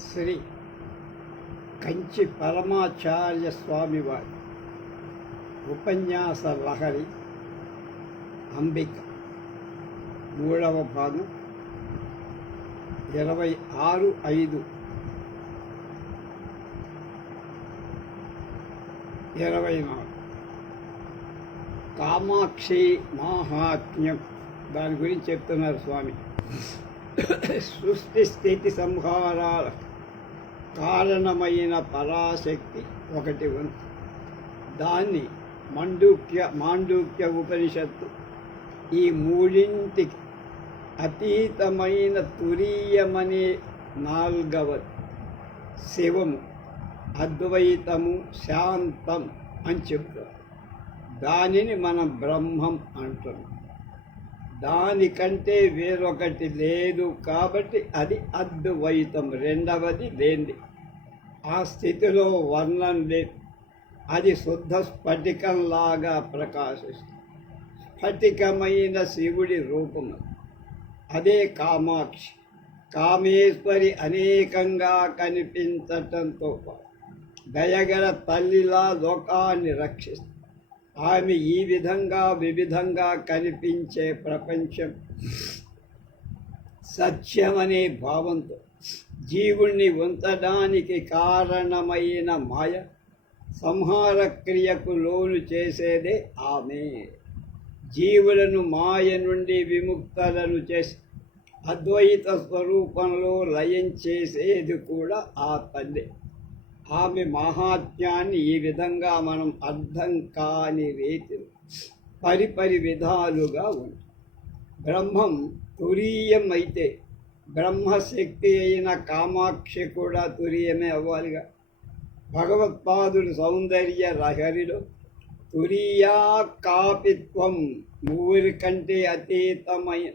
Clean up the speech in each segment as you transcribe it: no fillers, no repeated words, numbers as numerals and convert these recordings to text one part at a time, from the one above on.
శ్రీ కంచి పరమాచార్య స్వామివారి ఉపన్యాస లహరి అంబిక మూడవ భాగం 26/5/24 కామాక్షి మహాత్మ్యం దాని గురించి చెప్తున్నారు స్వామి. సృష్టి స్థితి సంహారాల కారణమైన పరాశక్తి ఒకటి ఉంది. దాన్ని మాండూక్య ఉపనిషత్తు ఈ మూడింటికి అతీతమైన తురీయమనే నాల్గవది. శివము, అద్వైతము, శాంతం అని చెప్తారు. దానిని మనం బ్రహ్మం అంటున్నాం. దానికంటే వేరొకటి లేదు కాబట్టి అది అద్వైతం. రెండవది లేనిది. ఆ స్థితిలో వర్ణం లేదు. అది శుద్ధ స్ఫటికంలాగా ప్రకాశిస్తుంది. స్ఫటికమైన శివుడి రూపము అదే కామాక్షి. కామేశ్వరి అనేకంగా కనిపించటంతో పాటు దయగల తల్లిలా లోకాన్ని రక్షిస్తుంది. ఆమె ఈ విధంగా వివిధంగా కనిపించే ప్రపంచం సత్యమనే భావంతో జీవుణ్ణి ఉంచడానికి కారణమైన మాయ సంహార క్రియకు లోను చేసేదే ఆమె. జీవులను మాయ నుండి విముక్తులను చేసి అద్వైత స్వరూపంలో లయం చేసేది కూడా ఆ తల్లి. ఆమె మహాత్మ్యాన్ని ఈ విధంగా మనం అర్థం కాని రీతిలో పరిపరి విధాలుగా ఉంది. బ్రహ్మం తురీయం అయితే బ్రహ్మశక్తి అయిన కామాక్షి కూడా తురీయమే అవ్వాలిగా. భగవత్పాదులు సౌందర్య లహరిలో తురీయా కాపిత్వం, మూరి కంటే అతీతమైన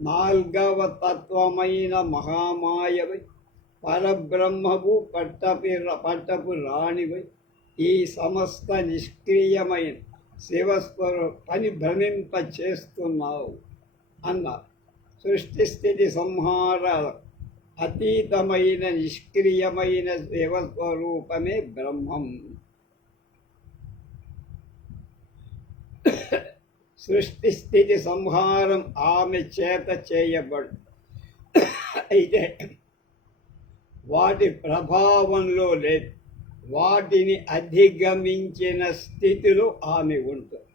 నాల్గవ తత్వమైన మహామాయవై పరబ్రహ్మవు పట్టపు రాణివై ఈ సమస్త నిష్క్రియమైన శివస్వరూపాన్ని భ్రమింప చేస్తున్నావు అన్నారు. సృష్టి స్థితి సంహారాల అతీతమైన నిష్క్రియమైన శివస్వరూపమే బ్రహ్మం. సృష్టి స్థితి సంహారం ఆమె చేత చేయబడు. అయితే వాటి ప్రభావంలో లేదు. వాటిని అధిగమించిన స్థితిలో ఆమె ఉంటుంది.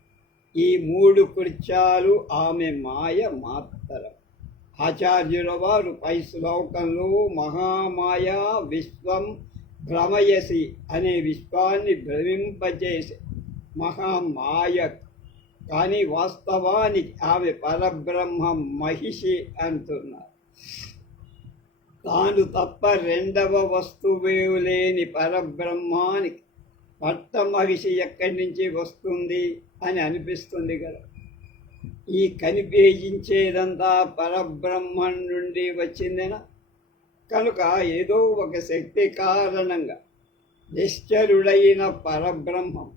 ఈ మూడు కృత్యాలు ఆమె మాయ మాత్రం. ఆచార్యుల వారు పై శ్లోకంలో మహామాయా విశ్వం భ్రమయసి అనే విశ్వాన్ని భ్రమింపజేసే మహామాయ, కానీ వాస్తవానికి ఆమె పరబ్రహ్మ మహిషి అంటున్నారు. తాను తప్ప రెండవ వస్తువు లేని పరబ్రహ్మానికి పట్టమహిషి ఎక్కడి నుంచి వస్తుంది అని అనిపిస్తుంది కదా. ఈ కనిపించేదంతా పరబ్రహ్మం నుండి వచ్చిందేనా? కనుక ఏదో ఒక శక్తి కారణంగా నిశ్చలుడైన పరబ్రహ్మం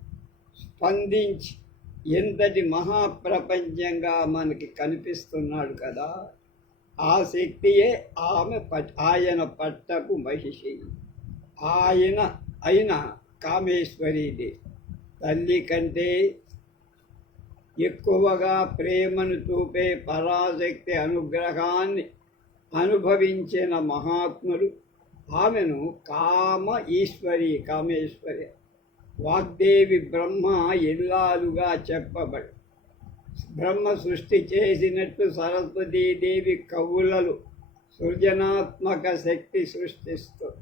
స్పందించి ఎంతటి మహాప్రపంచంగా మనకి కనిపిస్తున్నాడు కదా. ఆ శక్తియే ఆయన పట్టపు మహిషి. ఆయన అయిన కామేశ్వరీదేవి తల్లి కంటే ఎక్కువగా ప్రేమను చూపే పరాశక్తి అనుగ్రహాన్ని అనుభవించిన మహాత్ములు ఆమెను కామేశ్వరి వాగ్దేవి బ్రహ్మ ఇల్లాలుగా చెప్పబడి బ్రహ్మ సృష్టి చేసినట్టు సరస్వతీదేవి కవులలో సృజనాత్మక శక్తి సృష్టిస్తుంది.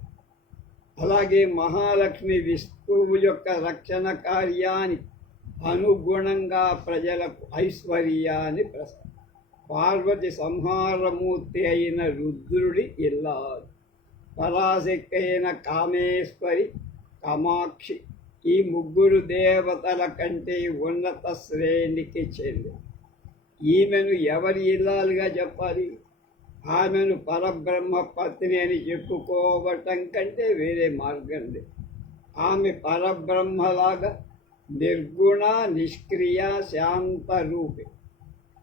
అలాగే మహాలక్ష్మి విష్ణువు యొక్క రక్షణ కార్యానికి అనుగుణంగా ప్రజలకు ఐశ్వర్యాన్ని ప్రసాదం. పార్వతి సంహారమూర్తి అయిన రుద్రుడి ఇల్లాలు. పరాశక్తి అయిన కామేశ్వరి, కామాక్షి ఈ ముగ్గురు దేవతల కంటే ఉన్నత శ్రేణికి చెంది. ఈమెను ఎవరి ఇల్లాలుగా చెప్పాలి? ఆమెను పరబ్రహ్మ పత్ని అని చెప్పుకోవటం కంటే వేరే మార్గం లేదు. ఆమె పరబ్రహ్మలాగా నిర్గుణ నిష్క్రియ శాంత రూపే.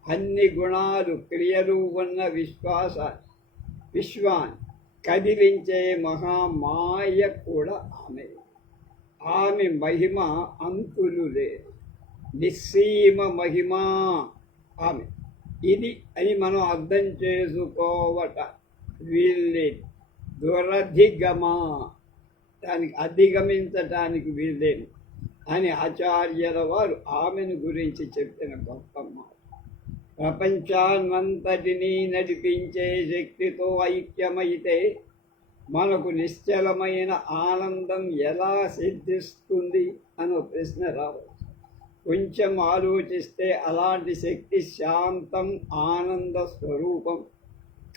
అన్ని గుణాలు క్రియలు ఉన్న విశ్వాన్ని కదిలించే మహామాయ కూడా ఆమె. ఆమె మహిమ అంతులు లేదు, నిస్సీమ మహిమ ఆమె. ఇది అని మనం అర్థం చేసుకోవట వీల్లేదు. దురధిగమ, దానికి అధిగమించటానికి వీల్లేదు అని ఆచార్యుల వారు ఆమెను గురించి చెప్పిన గొప్ప మాట. ప్రపంచాన్నంతటినీ నడిపించే శక్తితో ఐక్యమైతే మనకు నిశ్చలమైన ఆనందం ఎలా సిద్ధిస్తుంది అనే ప్రశ్న రావచ్చు. కొంచెం ఆలోచిస్తే అలాంటి శక్తి శాంతం, ఆనంద స్వరూపం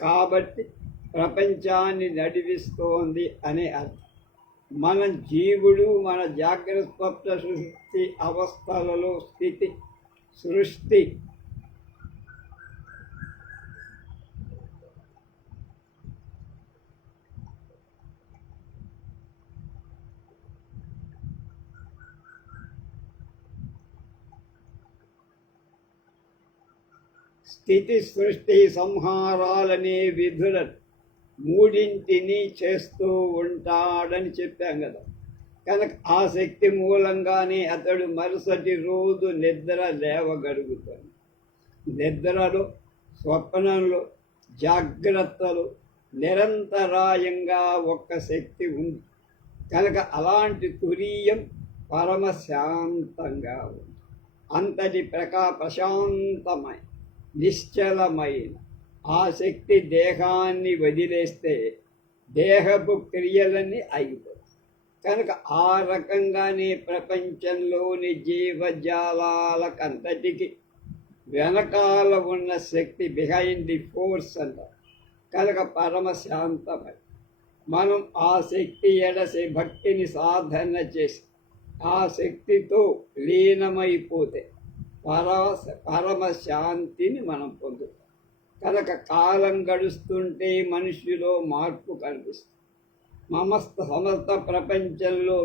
కాబట్టి ప్రపంచాన్ని నడిపిస్తోంది అనే అర్థం. మన జీవుడు మన జాగ్రత్త స్వప్న సృష్టి అవస్థలలో సృష్టి స్థితి సృష్టి సంహారాలనే విధులను మూడింటిని చేస్తూ ఉంటాడని చెప్పాం కదా. కనుక ఆ శక్తి మూలంగానే అతడు మరుసటి రోజు నిద్ర లేవగలుగుతాడు. నిద్రలో, స్వప్నంలో, జాగ్రత్తలో నిరంతరాయంగా ఒక్క శక్తి ఉంది. కనుక అలాంటి తురీయం పరమశాంతంగా ఉంది. అంతటి ప్రశాంతమై నిశ్చలమైన ఆ శక్తి దేహాన్ని వదిలేస్తే దేహపు క్రియలన్నీ అయిపోతాయి. కనుక ఆ రకంగానే ప్రపంచంలోని జీవజాలాలకంతటికి వెనకాల ఉన్న శక్తి, బిహైండ్ ది ఫోర్స్ అంటారు. కనుక పరమశాంతమై మనం ఆ శక్తి ఎడసి భక్తిని సాధన చేసి ఆ శక్తితో లీనమైపోతే పరమశాంతిని మనం పొందుతాం. కనుక కాలం గడుస్తుంటే మనిషిలో మార్పు కనిపిస్తుంది. సమస్త ప్రపంచంలో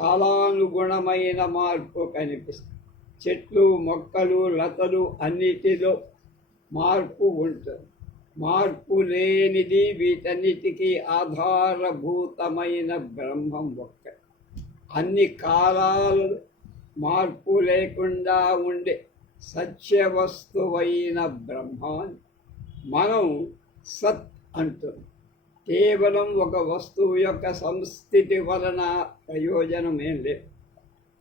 కాలానుగుణమైన మార్పు కనిపిస్తుంది. చెట్లు, మొక్కలు, లతలు అన్నిటిలో మార్పు ఉంటుంది. మార్పు లేనిది వీటన్నిటికీ ఆధారభూతమైన బ్రహ్మం ఒక్కటి. అన్ని కాలాలు మార్పు లేకుండా ఉండే సత్యవస్తువైన బ్రహ్మాన్ని మనం సత్ అంటున్నాం. కేవలం ఒక వస్తువు యొక్క సంస్థితి వలన ప్రయోజనం ఏం లేదు.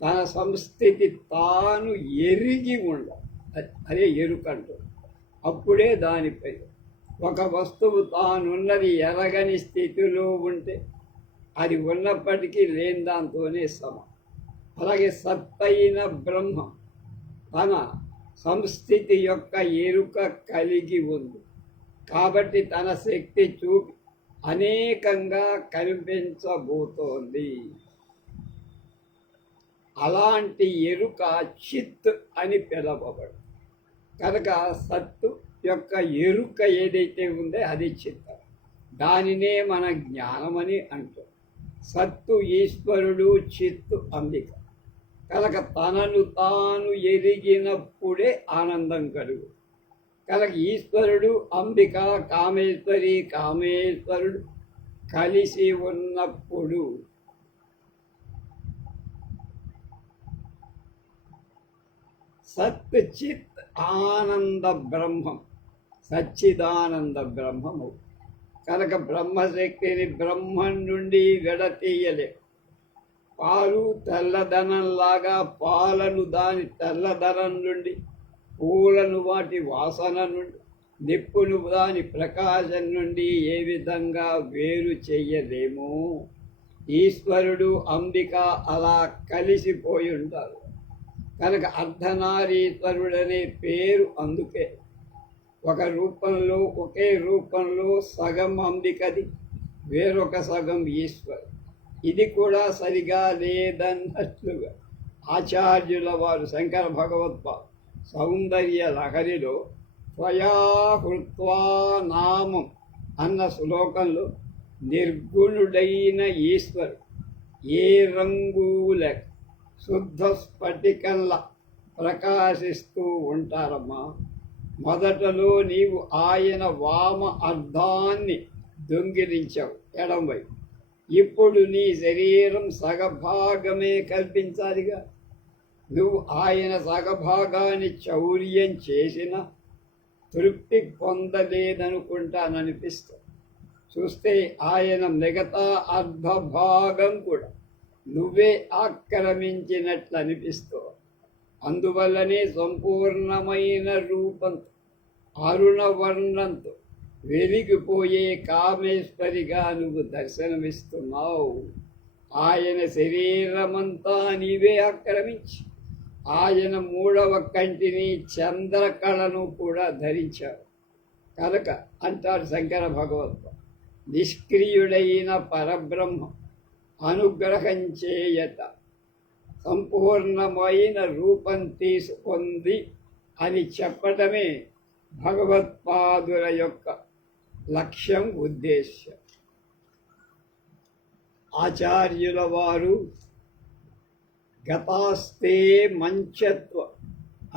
తన సంస్థితి తాను ఎరిగి ఉండాలి. అదే ఎరుకంటు. అప్పుడే దానిపై ఒక వస్తువు తానున్నది ఎరగని స్థితిలో ఉంటే అది ఉన్నప్పటికీ లేని దాంతోనే సమం. అలాగే సత్తైన బ్రహ్మం తన సంస్థితి యొక్క ఎరుక కలిగి ఉంది కాబట్టి తన శక్తి చూపి అనేకంగా కనిపించబోతోంది. అలాంటి ఎరుక చిత్ అని పిలవబడు. కనుక సత్తు యొక్క ఎరుక ఏదైతే ఉందో అది చిత్తం. దానినే మన జ్ఞానమని అంటాం. సత్తు ఈశ్వరుడు, చిత్తు అంబిక. కనుక తనను తాను ఎరిగినప్పుడే ఆనందం కలుగు. కనుక ఈశ్వరుడు, అంబిక, కామేశ్వరి, కామేశ్వరుడు కలిసి ఉన్నప్పుడు సత్ చిత్ ఆనంద బ్రహ్మం, సచ్చిదానంద బ్రహ్మము. కనుక బ్రహ్మశక్తిని బ్రహ్మం నుండి విడతీయలే. పాలు తెల్లదనంలాగా పాలను దాని తెల్లదనం నుండి, పూలను వాటి వాసన నుండి, నిప్పును దాని ప్రకాశం నుండి ఏ విధంగా వేరు చెయ్యలేమో ఈశ్వరుడు, అంబిక అలా కలిసిపోయి ఉంటారు. కనుక అర్ధనారీశ్వరుడనే పేరు అందుకే. ఒక రూపంలో, ఒకే రూపంలో సగం అంబికది, వేరొక సగం ఈశ్వరు. ఇది కూడా సరిగా లేదన్నట్లుగా ఆచార్యుల వారు శంకర భగవత్పాదు సౌందర్య లహరిలో త్వయా హృత్వా నామం అన్న శ్లోకంలో నిర్గుణుడైన ఈశ్వరు ఏ రంగుల శుద్ధ స్ఫటికంలా ప్రకాశిస్తూ ఉంటారమ్మా. మొదటలో నీవు ఆయన వామ అర్ధాన్ని దొంగిలించావు ఎడం వైపు. ఇప్పుడు నీ శరీరం సగభాగమే కల్పించాలిగా. నువ్వు ఆయన సగభాగాన్ని చౌర్యం చేసిన తృప్తి పొందలేదనుకుంటాననిపిస్తుంది. చూస్తే ఆయన మిగతా అర్ధభాగం కూడా నువ్వే ఆక్రమించినట్లు అనిపిస్తావు. అందువల్లనే సంపూర్ణమైన రూపంతో అరుణవర్ణంతో వెలిగిపోయే కామేశ్వరిగా నువ్వు దర్శనమిస్తున్నావు. ఆయన శరీరమంతా నీవే ఆక్రమించి ఆయన 3వ కంటిని చంద్రకళను కూడా ధరించావు కనుక అంటారు శంకర భగవత్పాదులు, నిష్క్రియుడైన పరబ్రహ్మ అనుగ్రహం చేయత సంపూర్ణమైన రూపం తీసుకుంది అని చెప్పటమే భగవత్పాదుల యొక్క లక్ష్యం, ఉద్దేశ్యం. ఆచార్యుల వారు గతాస్తే మంచత్వ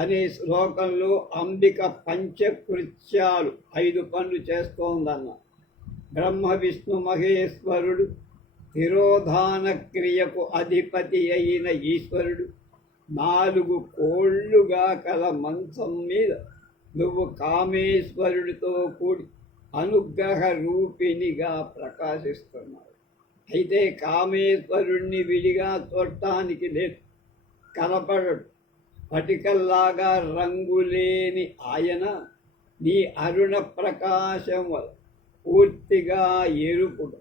అనే శ్లోకంలో అంబిక పంచకృత్యాలు 5 పనులు చేస్తోందన్న. బ్రహ్మ విష్ణు మహేశ్వరుడు, తిరోధాన క్రియకు అధిపతి అయిన ఈశ్వరుడు, 4 కోళ్లుగా కల మంచం మీద నువ్వు కామేశ్వరుడితో కూడి అనుగ్రహ రూపిణిగా ప్రకాశిస్తున్నావు. అయితే కామేశ్వరుణ్ణి విడిగా చూడటానికి లేదు, కనపడడు. పటికల్లాగా రంగులేని ఆయన నీ అరుణ ప్రకాశం వల్ల పూర్తిగా ఎరుపుడు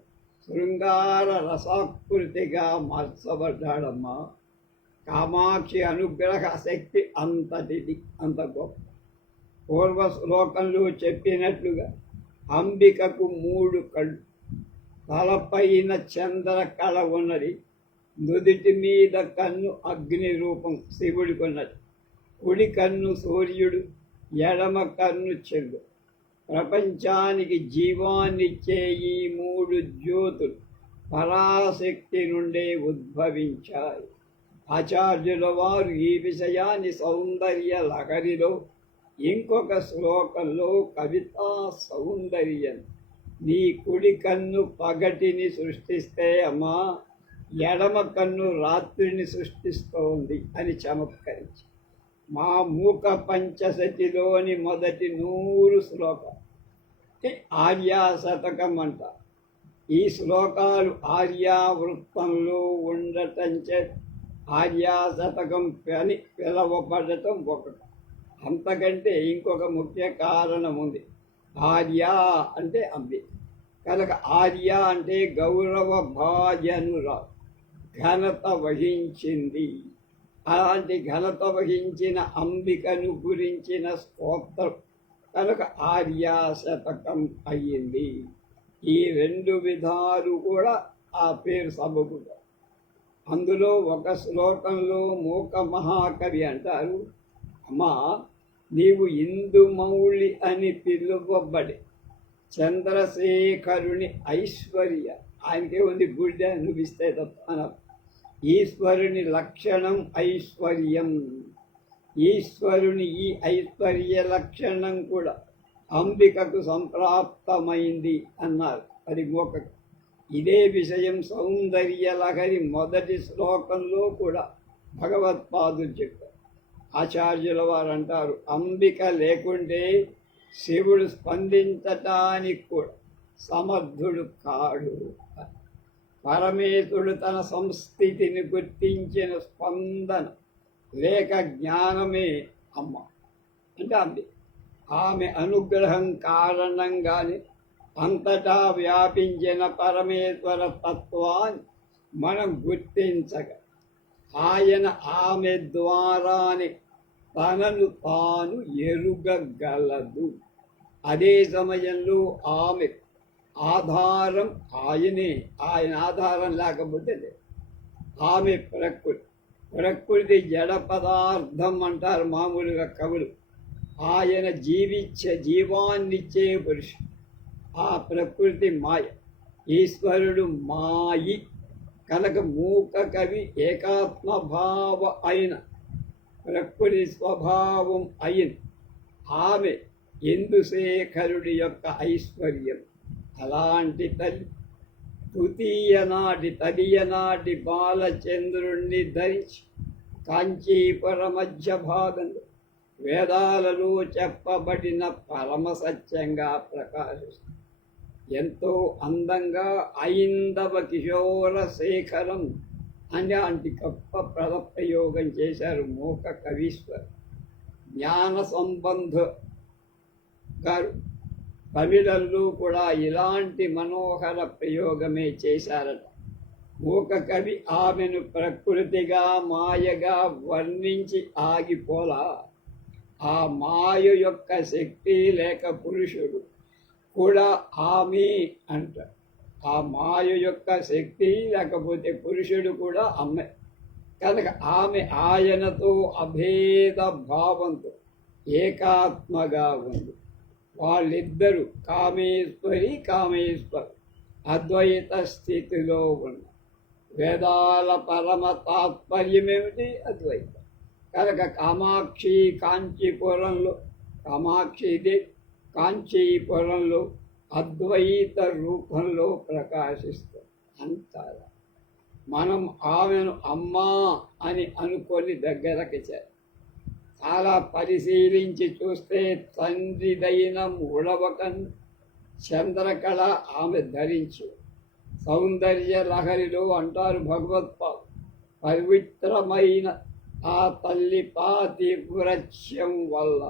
శృంగార రసాకృతిగా మార్చబడ్డాడమ్మా. కామాక్షి అనుగ్రహ శక్తి అంతటిది, అంత గొప్ప. పూర్వ శ్లోకంలో చెప్పినట్లుగా అంబికకు 3 కళ్ళు, తలపైన చంద్రకళ ఉన్నది, నుదిటి మీద కన్ను అగ్ని రూపం శివుడికి ఉన్నది, కుడి కన్ను సూర్యుడు, ఎడమ కన్ను చంద్రుడు. ప్రపంచానికి జీవాన్నిచ్చే ఈ 3 జ్యోతులు పరాశక్తి నుండే ఉద్భవించాయి. ఆచార్యుల వారు ఈ విషయాన్ని సౌందర్య లహరిలో ఇంకొక శ్లోకంలో కవితా సౌందర్యం, నీ కుడి కన్ను పగటిని సృష్టిస్తే అమ్మా, ఎడమ కన్ను రాత్రిని సృష్టిస్తోంది అని చమత్కరించి మా మూక పంచశతిలోని మొదటి 100 శ్లోకాలు ఆర్యా శతకం అంట. ఈ శ్లోకాలు ఆర్యావృత్తంలో ఉండటం చేత ఆర్యా శతకం అని పిలవబడటం ఒకటి. అంతకంటే ఇంకొక ముఖ్య కారణం ఉంది. ఆర్య అంటే అంబి కనుక ఆర్య అంటే గౌరవ భాజనురా, ఘనత వహించింది. అలాంటి ఘనత వహించిన అంబికను గురించిన స్తోత్రం కనుక ఆర్యా శతకం అయ్యింది. ఈ 2 విధాలు కూడా ఆ పేరు సబబు. అందులో ఒక శ్లోకంలో మూక మహాకవి అంటారు, అమ్మా నీవు ఇందుమౌళి అని పిలువబడి చంద్రశేఖరుని ఐశ్వర్య, ఆయనకే ఉంది గుడ్డ అనిపిస్తే తప్ప అన. ఈశ్వరుని లక్షణం ఐశ్వర్యం. ఈశ్వరుని ఈ ఐశ్వర్య లక్షణం కూడా అంబికకు సంప్రాప్తమైంది అన్నారు. అది మోక. ఇదే విషయం సౌందర్య లహరి మొదటి శ్లోకంలో కూడా భగవత్పాదులు చెప్పారు. ఆచార్యుల వారు అంటారు, అంబిక లేకుంటే శివుడు స్పందించటానికి కూడా సమర్థుడు కాడు. పరమేశుడు తన సంస్థితిని గుర్తించిన స్పందన లేక జ్ఞానమే అమ్మ అంటే అంబిక. ఆమె అనుగ్రహం కారణంగానే అంతటా వ్యాపించిన పరమేశ్వర తత్వాన్ని మనం గుర్తించగ. ఆయన ఆమె ద్వారానే తనను తాను ఎరుగగలదు. అదే సమయంలో ఆమె ఆధారం ఆయనే. ఆయన ఆధారం లేకపోతే లేదు. ఆమె ప్రకృతి జడ పదార్థం అంటారు మామూలుగా కవులు. ఆయన జీవాన్నిచ్చే పురుషుడు. ఆ ప్రకృతి మాయ, ఈశ్వరుడు మాయి కనుక మూక కవి ఏకాత్మభావ అయిన ప్రకృతి స్వభావం అయిన ఆమె ఇందుశేఖరుడి యొక్క ఐశ్వర్యం. అలాంటి తల్లి తదియనాటి బాలచంద్రుణ్ణి ధరించి కాంచీపుర మధ్య భాగంలో వేదాలలో చెప్పబడిన పరమ సత్యంగా ప్రకాశిస్తుంది. ఎంతో అందంగా ఐందవ కిషోర శేఖరం అలాంటి గొప్ప ప్రయోగం చేశారు మూక కవీశ్వర్. జ్ఞాన సంబంధ గారు తమిళంలో కూడా ఇలాంటి మనోహర ప్రయోగమే చేశారట. మూక కవి ఆమెను ప్రకృతిగా మాయగా వర్ణించి ఆగిపోలా. ఆ మాయ యొక్క శక్తి లేక పురుషుడు కూడా ఆమె అంటారు. ఆ మాయ యొక్క శక్తి లేకపోతే పురుషుడు కూడా అమ్మే కనుక ఆమె ఆయనతో అభేద భావంతో ఏకాత్మగా ఉంది. వాళ్ళిద్దరూ కామేశ్వరు అద్వైత స్థితిలో ఉన్న వేదాల పరమ తాత్పర్యమేమిటి? అద్వైతం. కనుక కాంచీపురంలో అద్వైత రూపంలో ప్రకాశిస్తుంది. అంటారా మనం ఆమెను అమ్మా అని అనుకొని దగ్గరకు చేయాలి. చాలా పరిశీలించి చూస్తే తండ్రిదైన మూడవకన్ చంద్రకళ ఆమె ధరించు. సౌందర్య లహరిలో అంటారు భగవత్పాల్, పవిత్రమైన ఆ తల్లి పాతివ్రత్యం వల్ల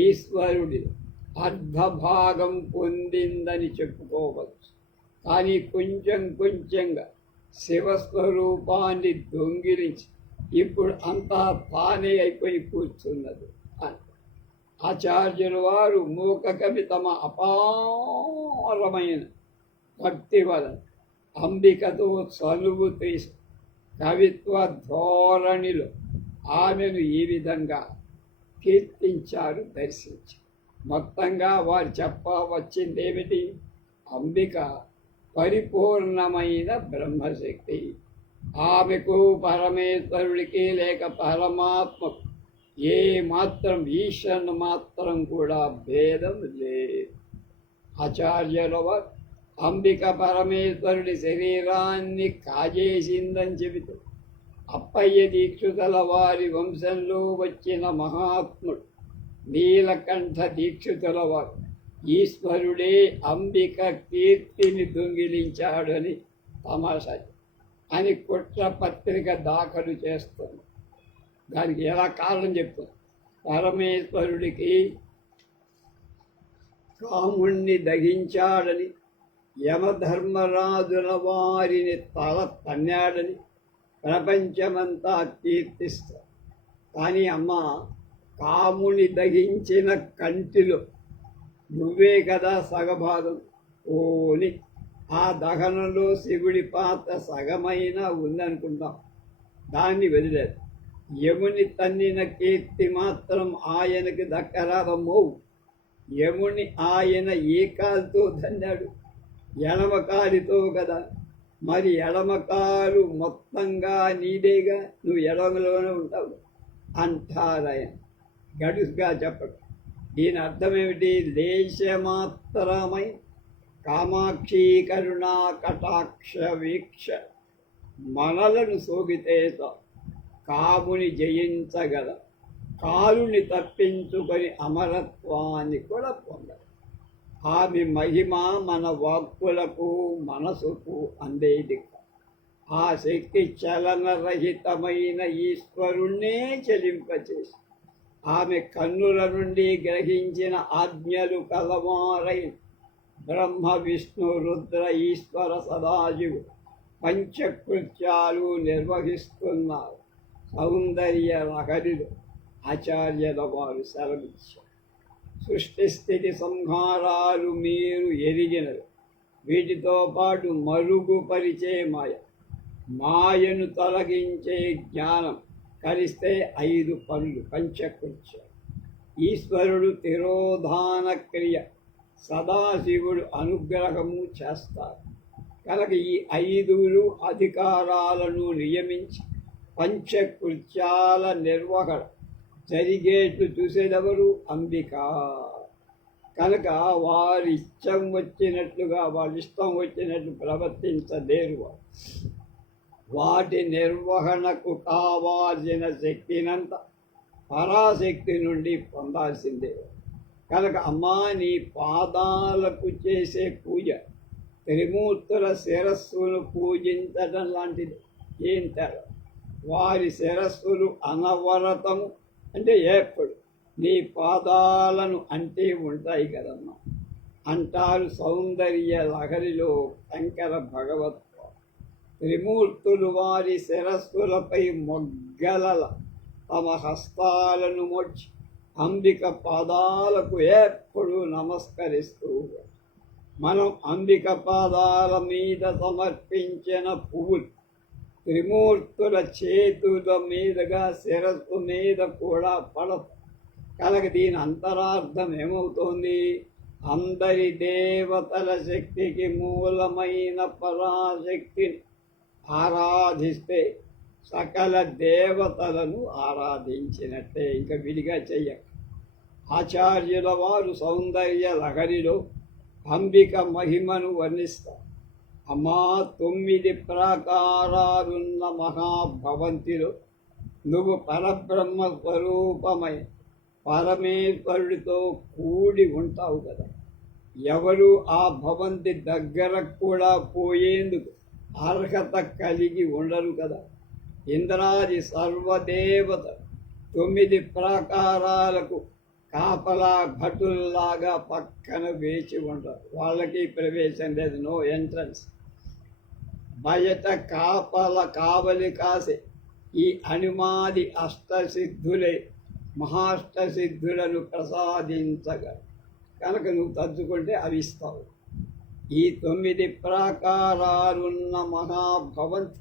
ఈశ్వరుడి అర్ధభాగం పొందిందని చెప్పుకోవచ్చు. కానీ కొంచెంగా శివస్వరూపాన్ని దొంగిలించి ఇప్పుడు అంతా తానే అయిపోయి కూర్చున్నది అని ఆచార్యుల వారు మూక కవి తమ అపారమైన భక్తి వలన అంబికతో చనువు తీసి కవిత్వ ధోరణిలో ఆమెను ఈ విధంగా కీర్తించారు, దర్శించారు. మొత్తంగా వారు చెప్పవచ్చిందేమిటి? అంబిక పరిపూర్ణమైన బ్రహ్మశక్తి. ఆమెకు పరమేశ్వరుడికి లేక పరమాత్మకు ఏ మాత్రం ఈశ్వరుని మాత్రం కూడా భేదం లేదు. ఆచార్యుల వారు అంబిక పరమేశ్వరుడి శరీరాన్ని కాజేసిందని చెబితే అప్పయ్య దీక్షితుల వారి వంశంలో వచ్చిన మహాత్ముడు నీలకంఠ దీక్షితుల వారు ఈశ్వరుడే అంబిక కీర్తిని దొంగిలించాడని తమాషా అని కుట్రపత్రిక దాఖలు చేస్తుంది. దానికి ఎలా కారణం చెప్తుంది? పరమేశ్వరుడికి కాముణ్ణి దహించాడని, యమధర్మరాజుల వారిని తల తన్నాడని ప్రపంచమంతా కీర్తిస్తారు. కానీ అమ్మ, కాముని దహించిన కంటిలో నువ్వే కదా సగభాగం. ఓని ఆ దహనంలో శివుడి పాత్ర సగమైనా ఉందనుకుంటాం. దాన్ని వదిలేదు. యముని తన్నిన కీర్తి మాత్రం ఆయనకి దక్కరాదమ్మో. యముని ఆయన ఏ కాలుతో తన్నాడు? ఎడమకాలితో కదా. మరి ఎడమకాలు మొత్తంగా నీదేగా, నువ్వు ఎడమలోనే ఉంటావు అంటారాయన గడుసుగా చెప్పడు. దీని అర్థమేమిటి? లేశమాత్రమై కామాక్షి కరుణా కటాక్ష వీక్ష మనలను సోగితే కాముని జయించగల, కాలుని తప్పించుకొని అమరత్వాన్ని కూడా పొందగల. ఆమె మహిమ మన వాక్కులకు మనసుకు అందేది. ఆ శక్తి చలనరహితమైన ఈశ్వరుణ్ణే చలింపచేసి ఆమె కన్నుల నుండి గ్రహించిన ఆజ్ఞలు కలవారై బ్రహ్మ విష్ణు రుద్ర ఈశ్వర సదాశివుడు పంచకృత్యాలు నిర్వహిస్తున్నారు. సౌందర్య లహరిలో ఆచార్యుల వారు సెలవిచ్చారు. సృష్టి స్థితి సంహారాలు మీరు ఎరిగినవి. వీటితో పాటు మరుగుపరిచే మాయను తొలగించే జ్ఞానం కలిస్తే 5 పనులు పంచకృత్యాలు. ఈశ్వరుడు తిరోధాన క్రియ, సదాశివుడు అనుగ్రహము చేస్తారు. కనుక ఈ 5 అధికారాలను నియమించి పంచకృత్యాల నిర్వహణ జరిగేట్లు చూసేదెవరు? అంబిక. కనుక వారి ఇష్టం వచ్చినట్లుగా వాళ్ళ ఇష్టం వచ్చినట్లు ప్రవర్తించలేరు. వాటి నిర్వహణకు కావాల్సిన శక్తినంత పరాశక్తి నుండి పొందాల్సిందే. కనుక అమ్మా, నీ పాదాలకు చేసే పూజ త్రిమూర్తుల శిరస్సును పూజించడం లాంటిది. ఏం తేడా? వారి శిరస్సులు అనవరతము అంటే ఎప్పుడు నీ పాదాలను అంటే ఉంటాయి కదమ్మా అంటారు సౌందర్య లహరిలో శంకర భగవత్. త్రిమూర్తులు వారి శిరస్సులపై మొగ్గల తమ హస్తాలను మొచ్చి అంబిక పాదాలకు ఎప్పుడు నమస్కరిస్తూ, మనం అంబిక పాదాల మీద సమర్పించిన పువ్వులు త్రిమూర్తుల చేతుల మీదుగా శిరస్సు మీద కూడా పడదు. కనుక దీని అంతరార్థం ఏమవుతోంది? అందరి దేవతల శక్తికి మూలమైన పరాశక్తిని ఆరాధిస్తే సకల దేవతలను ఆరాధించినట్టే, ఇంకా విడిగా చెయ్యక. ఆచార్యుల వారు సౌందర్య లహరిలో అంబిక మహిమను వర్ణిస్తారు. అమ్మా, 9 ప్రాకారాలున్న మహాభవంతిలో నువ్వు పరబ్రహ్మ స్వరూపమై పరమేశ్వరుడితో కూడి ఉంటావు కదా. ఎవరు ఆ భవంతి దగ్గరకు కూడా పోయేందుకు అర్హత కలిగి ఉండరు కదా. ఇంద్రాది సర్వదేవత 9 ప్రాకారాలకు కాపలా భటుల్లాగా పక్కన వేచి ఉంటారు. వాళ్ళకి ప్రవేశం లేదు, నో ఎంట్రన్స్. బయట కావలి కాసే ఈ అణిమాది అష్టసిద్ధులే మహాష్టసిద్ధులను ప్రసాదించగా, కనుక నువ్వు తలుచుకుంటే అవి ఇస్తావు. ఈ 9 ప్రాకారాలున్న మహాభవంతి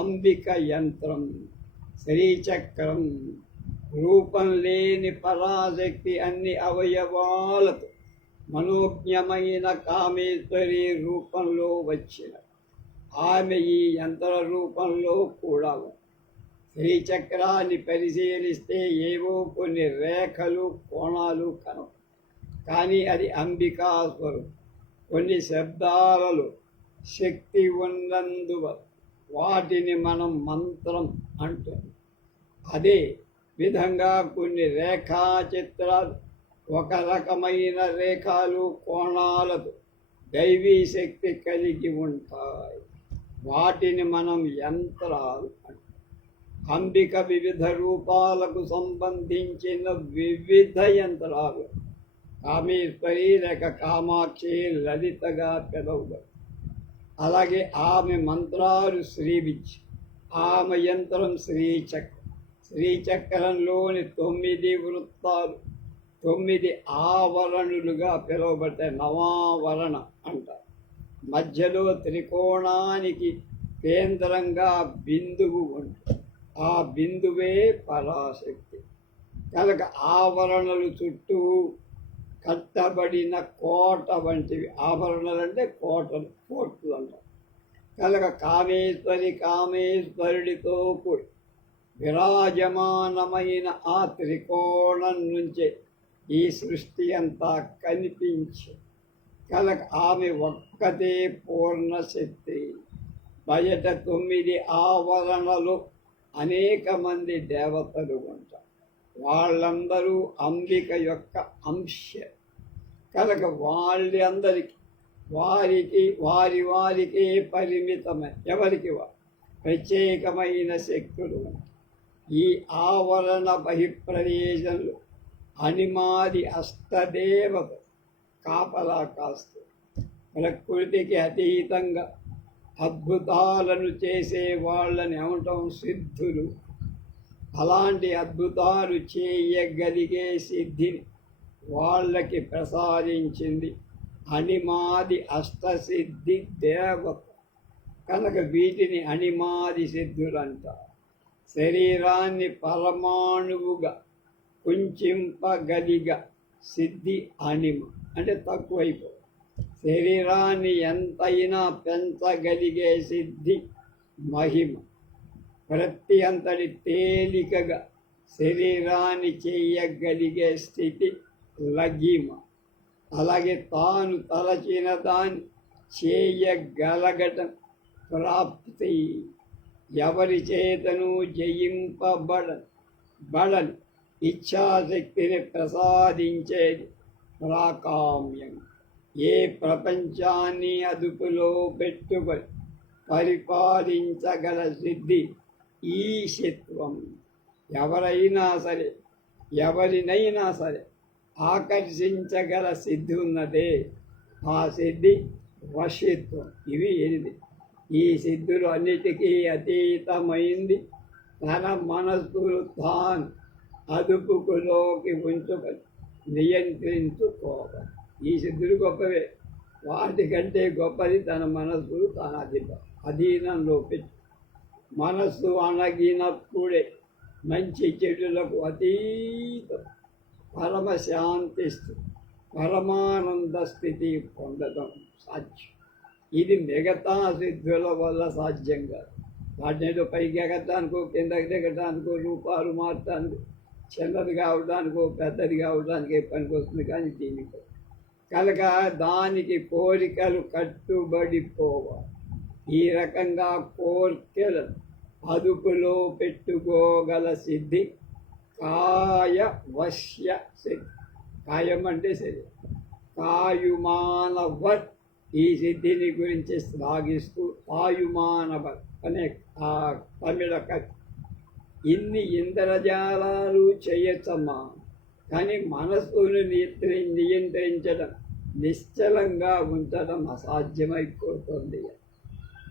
అంబిక యంత్రం, శ్రీచక్రం, రూపం లేని పరాశక్తి అన్ని అవయవాలతో మనోజ్ఞమైన కామేశ్వరి రూపంలో వచ్చిన ఆమె ఈ యంత్ర రూపంలో కూడా. శ్రీచక్రాన్ని పరిశీలిస్తే ఏవో కొన్ని రేఖలు కోణాలు కనవు, కానీ అది అంబికా స్వరూపం. కొన్ని శబ్దాలలో శక్తి ఉన్నందువల్ల వాటిని మనం మంత్రం అంటాం. అదే విధంగా కొన్ని రేఖా చిత్రాలు ఒక రకమైన రేఖలు కోణాలతో దైవీ శక్తి కలిగి ఉంటాయి. వాటిని మనం యంత్రాలు అంటాం. అంబిక వివిధ రూపాలకు సంబంధించిన వివిధ యంత్రాలు కామేశ్వరి లేక కామాక్షి లలితగా పిలవబడు. అలాగే ఆమె మంత్రాలు శ్రీవిచ్, ఆమె యంత్రం శ్రీచక్రం. శ్రీచక్రంలోని 9 వృత్తాలు 9 ఆవరణలుగా పిలువబడతాయి, నవావరణ అంటారు. మధ్యలో త్రికోణానికి కేంద్రంగా బిందువు ఉంటుంది. ఆ బిందువే పరాశక్తి. కనుక ఆవరణలు చుట్టూ కట్టబడిన కోట వంటివి. ఆభరణలు అంటే కోటలు, కోట్లు అంటారు. కనుక కామేశ్వరుడితో కూడి విరాజమానమైన ఆ త్రికోణం నుంచే ఈ సృష్టి అంతా కనిపించి, కనుక ఆమె ఒక్కతే పూర్ణ శక్తి. బయట 9 ఆవరణలు అనేక మంది దేవతలు ఉంటారు. వాళ్ళందరూ అంబిక యొక్క అంశ. కనుక వాళ్ళందరికీ వారికి పరిమితమైన ఎవరికి ప్రత్యేకమైన శక్తులు ఉంటాయి. ఈ ఆవరణ బహిప్రదేశంలో అణిమాది అష్టదేవత కాపలా కాస్తూ ప్రకృతికి అతీతంగా అద్భుతాలను చేసే వాళ్ళని ఏమంటాం? సిద్ధులు. అలాంటి అద్భుతాలు చేయగలిగే సిద్ధిని వాళ్ళకి ప్రసాదించింది అణిమాది అష్టసిద్ధి దేవత. కనుక వీటిని అణిమాది సిద్ధులు అంటారు. శరీరాన్ని పరమాణువుగా కుంచింపగలిగ సిద్ధి అణిమ, అంటే తక్కువైపో. శరీరాన్ని ఎంతైనా పెంచగలిగే సిద్ధి మహిమ. ప్రతి అంతటి తేలికగా శరీరాన్ని చేయగలిగే స్థితి లఘిమ. అలాగే తాను తలచిన దాన్ని చేయగలగటం ప్రాప్తి. ఎవరి చేతను జయింపబడని ఇచ్ఛాశక్తిని ప్రసాదించేది ప్రాకామ్యం. ఏ ప్రపంచాన్ని అదుపులో పెట్టుకొని పరిపాలించగల సిద్ధి ఈశత్వం. ఎవరినైనా సరే ఆకర్షించగల సిద్ధి ఉన్నదే ఆ సిద్ధి వశిత్వం. ఇవి 8. ఈ సిద్ధులు అన్నిటికీ అతీతమైంది తన మనస్సును తాను అదుపులోకి ఉంచుకొని నియంత్రించుకోవాలి. ఈ సిద్ధులు గొప్పవే. వాటికంటే గొప్పది తన మనస్సును తాను అధీనంలో పెట్టి మనస్సు అణగినప్పుడే మంచి చెడులకు అతీతం పరమశాంతి పరమానంద స్థితి పొందడం సాధ్యం. ఇది మిగతా సిద్ధుల వల్ల సాధ్యం కాదు. వాటిని పైకి ఎగటానికో కిందకి దిగటానికో రూపాలు మార్చడానికి చిన్నది కావడానికో పెద్దది కావడానికి పనికి వస్తుంది, కానీ దీనికి కనుక దానికి కోరికలు కట్టుబడిపోవాలి. ఈ రకంగా కోరికలను అదుపులో పెట్టుకోగల సిద్ధి కాయ వశ్య సిద్ధి. కాయం అంటే సరే, కాయుమానవర్. ఈ సిద్ధిని గురించి సాగిస్తూ కాయుమానవర్ అనే ఆ తమిళ ఇన్ని ఇంద్రజాలాలు చేయొచ్చమ్మా, కానీ మనస్సును నియంత్రించడం, నిశ్చలంగా ఉంచడం అసాధ్యమైపోతుంది.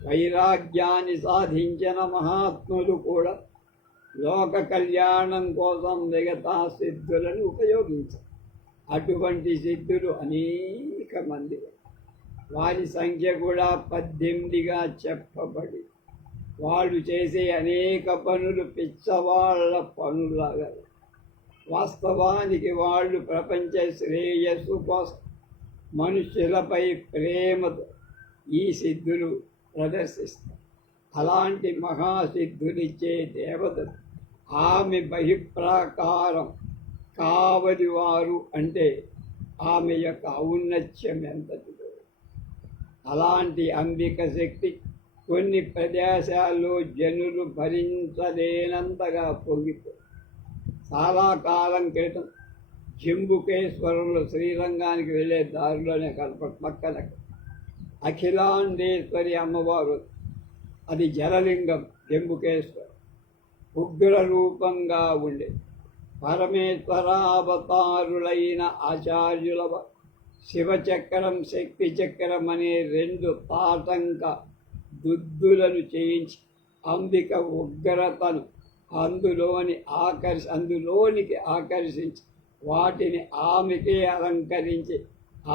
వైరాగ్యాన్ని సాధించిన మహాత్ములు కూడా లోక కళ్యాణం కోసం మిగతా సిద్ధులను ఉపయోగించారు. అటువంటి సిద్ధులు అనేక మంది, వారి సంఖ్య కూడా 18గా చెప్పబడి, వాళ్ళు చేసే అనేక పనులు పిచ్చవాళ్ళ పనులాగా. వాస్తవానికి వాళ్ళు ప్రపంచ శ్రేయస్సు కోసం మనుషులపై ప్రేమతో ఈ సిద్ధులు ప్రదర్శిస్తారు. అలాంటి మహాసిద్ధులిచ్చే దేవతలు ఆమె బహిప్రాకారం కావలివారు అంటే ఆమె యొక్క ఔన్నత్యం ఎంతటిదో. అలాంటి అంబిక శక్తి కొన్ని ప్రదేశాల్లో జనులు భరించలేనంతగా పొంగిపోయి, చాలా కాలం క్రితం జంబుకేశ్వరంలో శ్రీరంగానికి వెళ్ళే దారిలోనే పక్కన అఖిలాండేశ్వరి అమ్మవారు, అది జలలింగం. జంబుకేశ్వరం ఉగ్ర రూపంగా ఉండే పరమేశ్వరావతారులైన ఆచార్యుల శివచక్రం, శక్తి చక్రం అనే 2 తాటంక దుద్దులను చేయించి అంబిక ఉగ్రతను అందులోనికి ఆకర్షించి వాటిని ఆమెకే అలంకరించి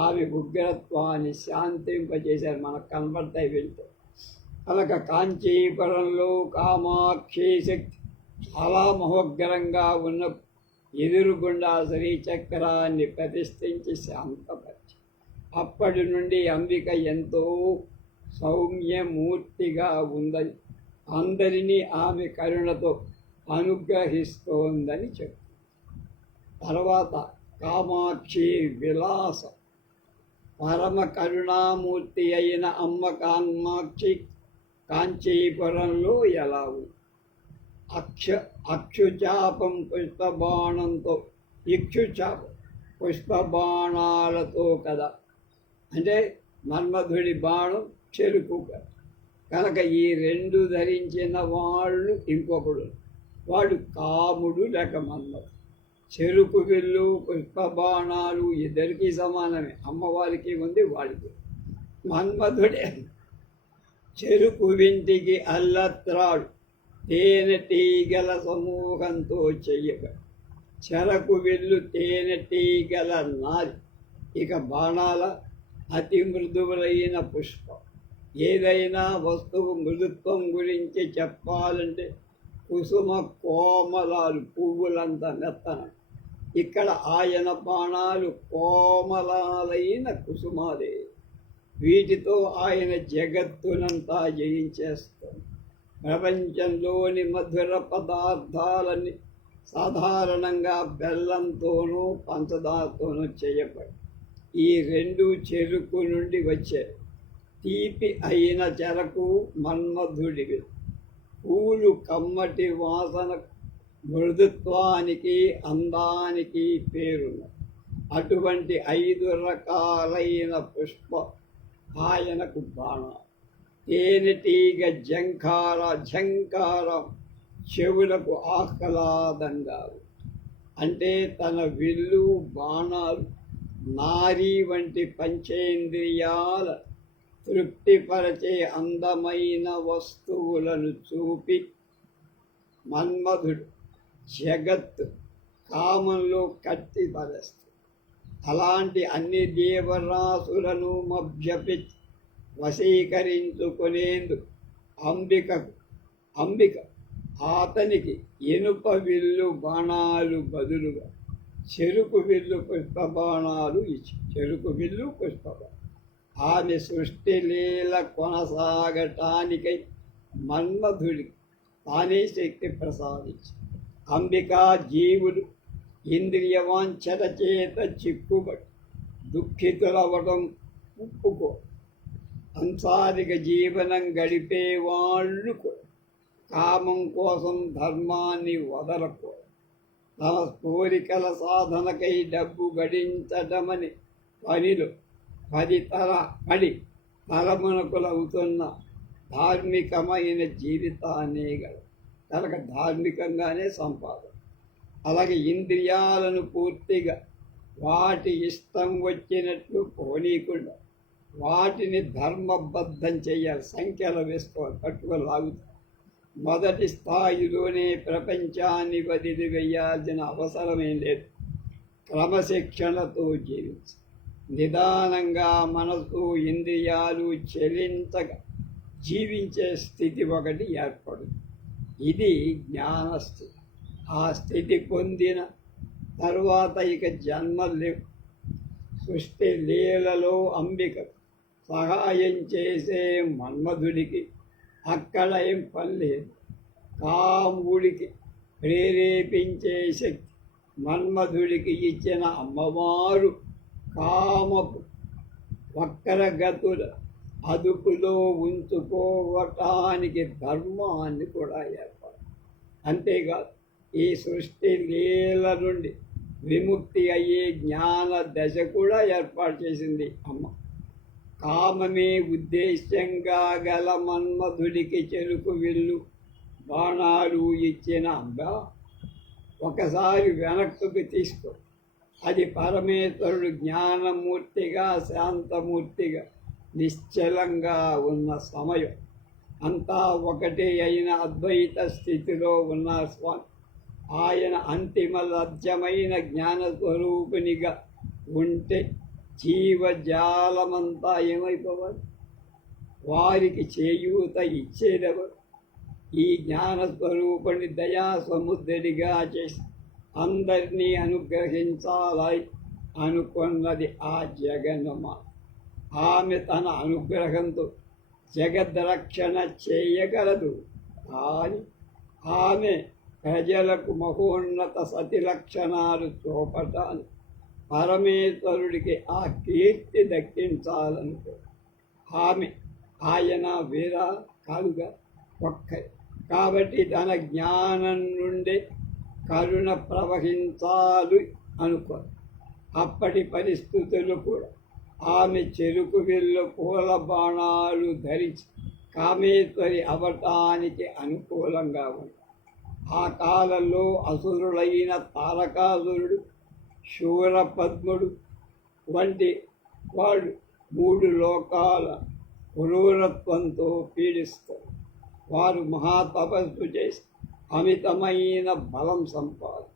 ఆమె ఉగ్రత్వాన్ని శాంతింపజేశారు. మనకు కనబడతాయి వెళ్తే. అలాగ కాంచీపురంలో కామాక్షి శక్తి చాలా మహోగ్రంగా ఉన్న ఎదురుగుండా శ్రీచక్రాన్ని ప్రతిష్ఠించి శాంతపరిచి, అప్పటి నుండి అంబిక ఎంతో సౌమ్యమూర్తిగా ఉందని, అందరినీ ఆమె కరుణతో అనుగ్రహిస్తోందని చెప్పు. తర్వాత కామాక్షి విలాస పరమ కరుణామూర్తి అయిన అమ్మ కామాక్షి కాంచీపురంలో ఎలా ఉంది? అక్షుచాపం పుష్పబాణంతో, ఇక్షుచాపం పుష్పబాణాలతో కదా, అంటే మన్మధుడి బాణం చెరుకు కనుక ఈ 2 ధరించిన వాళ్ళు ఇంకొకడు, వాడు కాముడు లేక మన్మధుడు. చెరుకు విల్లు పుష్పబాణాలు ఇద్దరికీ సమానమే, అమ్మవారికి ఉంది వాడికి. మన్మధుడే చెరుకు వింటికి అల్లత్రాడు తేనెటీగల సమూహంతో చెయ్యబడి, చెరకు విల్లు తేనెటీగల నారి. ఇక బాణాల అతి మృదువులైన పుష్పం. ఏదైనా వస్తువు మృదుత్వం గురించి చెప్పాలంటే కుసుమ కోమలాలు, పువ్వులంత మెత్తన. ఇక్కడ ఆయన బాణాలు కోమలాలైన కుసుమాలే. వీటితో ఆయన జగత్తునంతా జయించేస్తాడు. ప్రపంచంలోని మధుర పదార్థాలన్నీ సాధారణంగా బెల్లంతోనూ పంచదారతోనూ చేయబడి, ఈ రెండు చెరుకు నుండి వచ్చే తీపి అయిన చెరకు మన్మధుడివి. పూలు కమ్మటి వాసన, మృదుత్వానికి, అందానికి పేరున్న అటువంటి 5 రకాలైన పుష్ప ఆయనకు బాణం. తేనెటీగ ఝంకారం చెవులకు ఆహ్లాదంగా, అంటే తన విల్లు బాణాలు నారీ వంటి పంచేంద్రియాల తృప్తిపరచే అందమైన వస్తువులను చూపి మన్మధుడు జగత్తు కామంలో కట్టిపరేస్తాడు. అలాంటి అన్ని జీవరాశులను మభ్యపెట్టి వశీకరించుకునేందుకు అంబిక అతనికి ఇనుప విల్లు బాణాలు బదులుగా చెరుకు విల్లు పుష్పబాణాలు ఇచ్చి ఆమె సృష్టి లీల కొనసాగటానికై మన్మధుడికి తానే శక్తి ప్రసాదించి అంబికా జీవులు ఇంద్రియవాంఛన చేత చిక్కుబడి దుఃఖితులవడం ఒప్పుకో. సంసారిక జీవనం గడిపే వాళ్ళు కామం కోసం ధర్మాన్ని వదలకూడదు. తమ కోరికల సాధనకై డబ్బు గడించటమని పనిలో పడి తలమునకులవుతున్న ధార్మికమైన జీవితాన్నే కనుక ధార్మికంగానే సంపాదన. అలాగే ఇంద్రియాలను పూర్తిగా వాటి ఇష్టం వచ్చినట్లు పోనీకుండా వాటిని ధర్మబద్ధం చేయాలి. సంఖ్యలు వేసుకోవాలి, పట్టుకొని లాగుతారు. మొదటి స్థాయిలోనే ప్రపంచాన్ని వదిలి వేయాల్సిన అవసరమేం లేదు. క్రమశిక్షణతో జీవించి నిదానంగా మనసు ఇంద్రియాలు చెలించగా జీవించే స్థితి ఒకటి ఏర్పడుతుంది. ఇది జ్ఞానస్థితి. ఆ స్థితి పొందిన తరువాత ఇక జన్మలు లేవు. సృష్టి లీలలో అంబిక సహాయం చేసే మన్మధుడికి అక్కడ ఏం పని లేదు. కాముడికి ప్రేరేపించే శక్తి మన్మధుడికి ఇచ్చిన అమ్మవారు కామపు వక్రగతుల అదుపులో ఉంచుకోవటానికి ధర్మాన్ని కూడా ఏర్పాటు. అంతేకాదు, ఈ సృష్టి లీల నుండి విముక్తి అయ్యే జ్ఞాన దశ కూడా ఏర్పాటు చేసింది అమ్మ. కామమే ఉద్దేశ్యంగా గల మన్మధుడికి చెరుకు విల్లు బాణాలు ఇచ్చిన అంబ ఒకసారి వెనక్కి తీసుకో. అది పరమేశ్వరుడు జ్ఞానమూర్తిగా, శాంతమూర్తిగా, నిశ్చలంగా ఉన్న సమయం. అంతా ఒకటే అయిన అద్వైత స్థితిలో ఉన్న స్వామి ఆయన అంతిమ లభ్యమైన జ్ఞానస్వరూపినిగా ఉంటే జీవజాలమంతా ఏమైపోవాలి? వారికి చేయూత ఇచ్చేదెవరు? ఈ జ్ఞానస్వరూపుని దయా సముద్రుడిగా చేసి అందరినీ అనుగ్రహించాలి అనుకున్నది ఆ జగన్మ. ఆమె తన అనుగ్రహంతో జగద్రక్షణ చేయగలదు. కానీ ఆమె ప్రజలకు మహోన్నత సతి లక్షణాలు చూపటాన్ని పరమేశ్వరుడికి ఆ కీర్తి దక్కించాలనుకో. ఆయన వేరా కాదుగా, ఒక్కరే. కాబట్టి తన జ్ఞానం నుండి కరుణ ప్రవహించాలి అనుకో. అప్పటి పరిస్థితులు కూడా ఆమె చెరుకు విల్లు పూల బాణాలు ధరించి కామేశ్వరి అవటానికి అనుకూలంగా ఉంది. ఆ కాలంలో అసురులైన తారకాసురుడు, శూరపద్ముడు వంటి వాళ్ళు 3 లోకాల క్రూరత్వంతో పీడిస్తారు. వారు మహాతపస్సు చేసి అమితమైన బలం సంపాదు.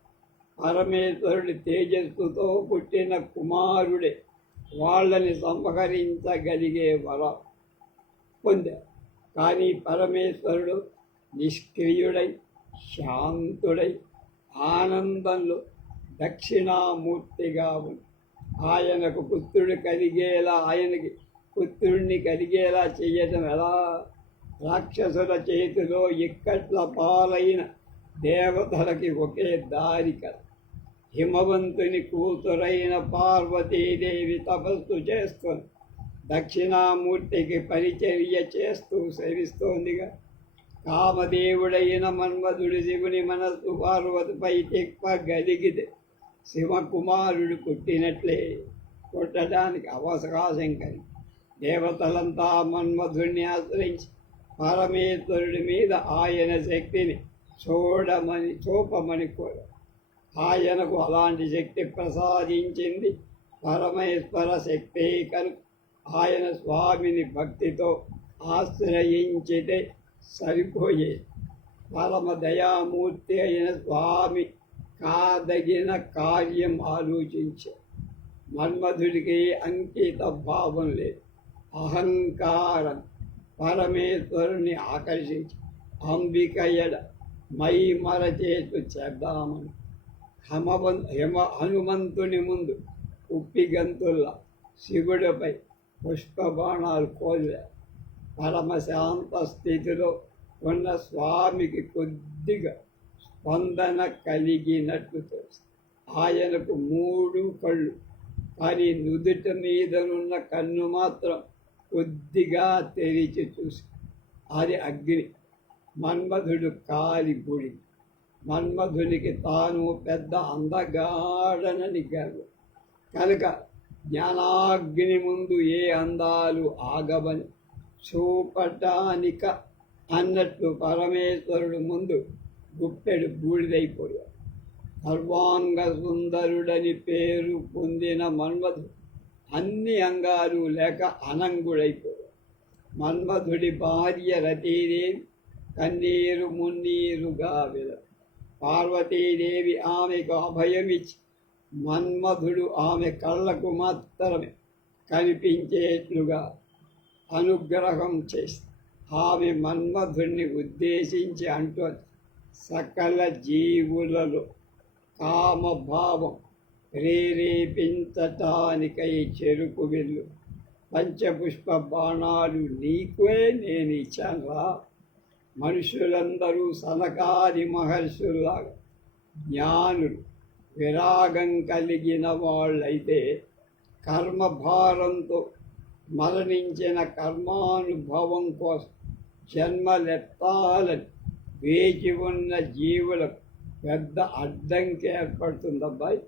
పరమేశ్వరుడి తేజస్సుతో పుట్టిన కుమారుడే వాళ్ళని సంహరించగలిగే వరం పొందారు. కానీ పరమేశ్వరుడు నిష్క్రియుడై, శాంతుడై, ఆనందంలో దక్షిణామూర్తిగా ఉంది. ఆయనకు పుత్రుడిని కలిగేలా చేయటం ఎలా? రాక్షసుల చేతిలో ఇక్కట్ల పాలైన దేవతలకి ఒకే దారి కదా. హిమవంతుని కూతురైన పార్వతీదేవి తపస్సు చేస్తుంది. దక్షిణామూర్తికి పరిచర్య చేస్తూ సేవిస్తోందిగా. కామదేవుడైన మన్మధుడు శివుని మనస్సు పార్వతిపై తిప్పగలిగితే శివకుమారుడు పుట్టినట్లే. పుట్టడానికి అవకాశం కలిగి దేవతలంతా మన్మధుడిని ఆశ్రయించి పరమేశ్వరుడి మీద ఆయన శక్తిని చూపమని కోర. ఆయనకు అలాంటి శక్తి ప్రసాదించింది పరమేశ్వర శక్తే కనుక ఆయన స్వామిని భక్తితో ఆశ్రయించితే సరిపోయేది. పరమ దయామూర్తి అయిన స్వామి కాదగిన కార్యం ఆలోచించే. మన్మధుడికి అంకిత భావం లేదు, అహంకారం. పరమేశ్వరుని ఆకర్షించి అంబిక ఎడ మై మరచేతు చేద్దామని హనుమంతుని ముందు ఉప్పిగంతుల్లా శివుడిపై పుష్పబాణాలు కోల్లారు. పరమశాంత స్థితిలో ఉన్న స్వామికి కొద్దిగా స్పందన కలిగినట్లు తెలుసు. ఆయనకు 3 కళ్ళు, కానీ నుదుట మీదనున్న కన్ను మాత్రం కొద్దిగా తెరిచి చూసి అది అగ్ని. మన్మధుడు కాలి గుడి. మన్మధునికి తాను పెద్ద అందగాడనని గర్వం కనుక జ్ఞానాగ్ని ముందు ఏ అందాలు ఆగవని చూపటానిక అన్నట్లు పరమేశ్వరుడు ముందు గుప్పెడు బూడిదైపోయాడు. సర్వాంగ సుందరుడని పేరు పొందిన మన్మధుడు అన్ని అంగాలు లేక అనంగుడైపోయాడు. మన్మధుడి భార్య రతీదేవి కన్నీరు మున్నీరుగా వెల. పార్వతీదేవి ఆమెకు అభయమిచ్చి మన్మధుడు ఆమె కళ్ళకు మాత్రమే కనిపించేట్లుగా అనుగ్రహం చేసి ఆమె మన్మధుడిని ఉద్దేశించి అంటోంది, సకల జీవులలో కామభావం ప్రేరేపించటానికై చెరుకు వెళ్ళు పంచపుష్ప బాణాలు నీకే నేను ఇచ్చానురా. మనుషులందరూ సనకాది మహర్షుల్లాగా జ్ఞానులు విరాగం కలిగిన వాళ్ళైతే కర్మభారంతో మరణించిన కర్మానుభవం కోసం జన్మలెత్తాలని వేచి ఉన్న జీవులకు పెద్ద అడ్డంకి ఏర్పడుతుందబ్బాయి.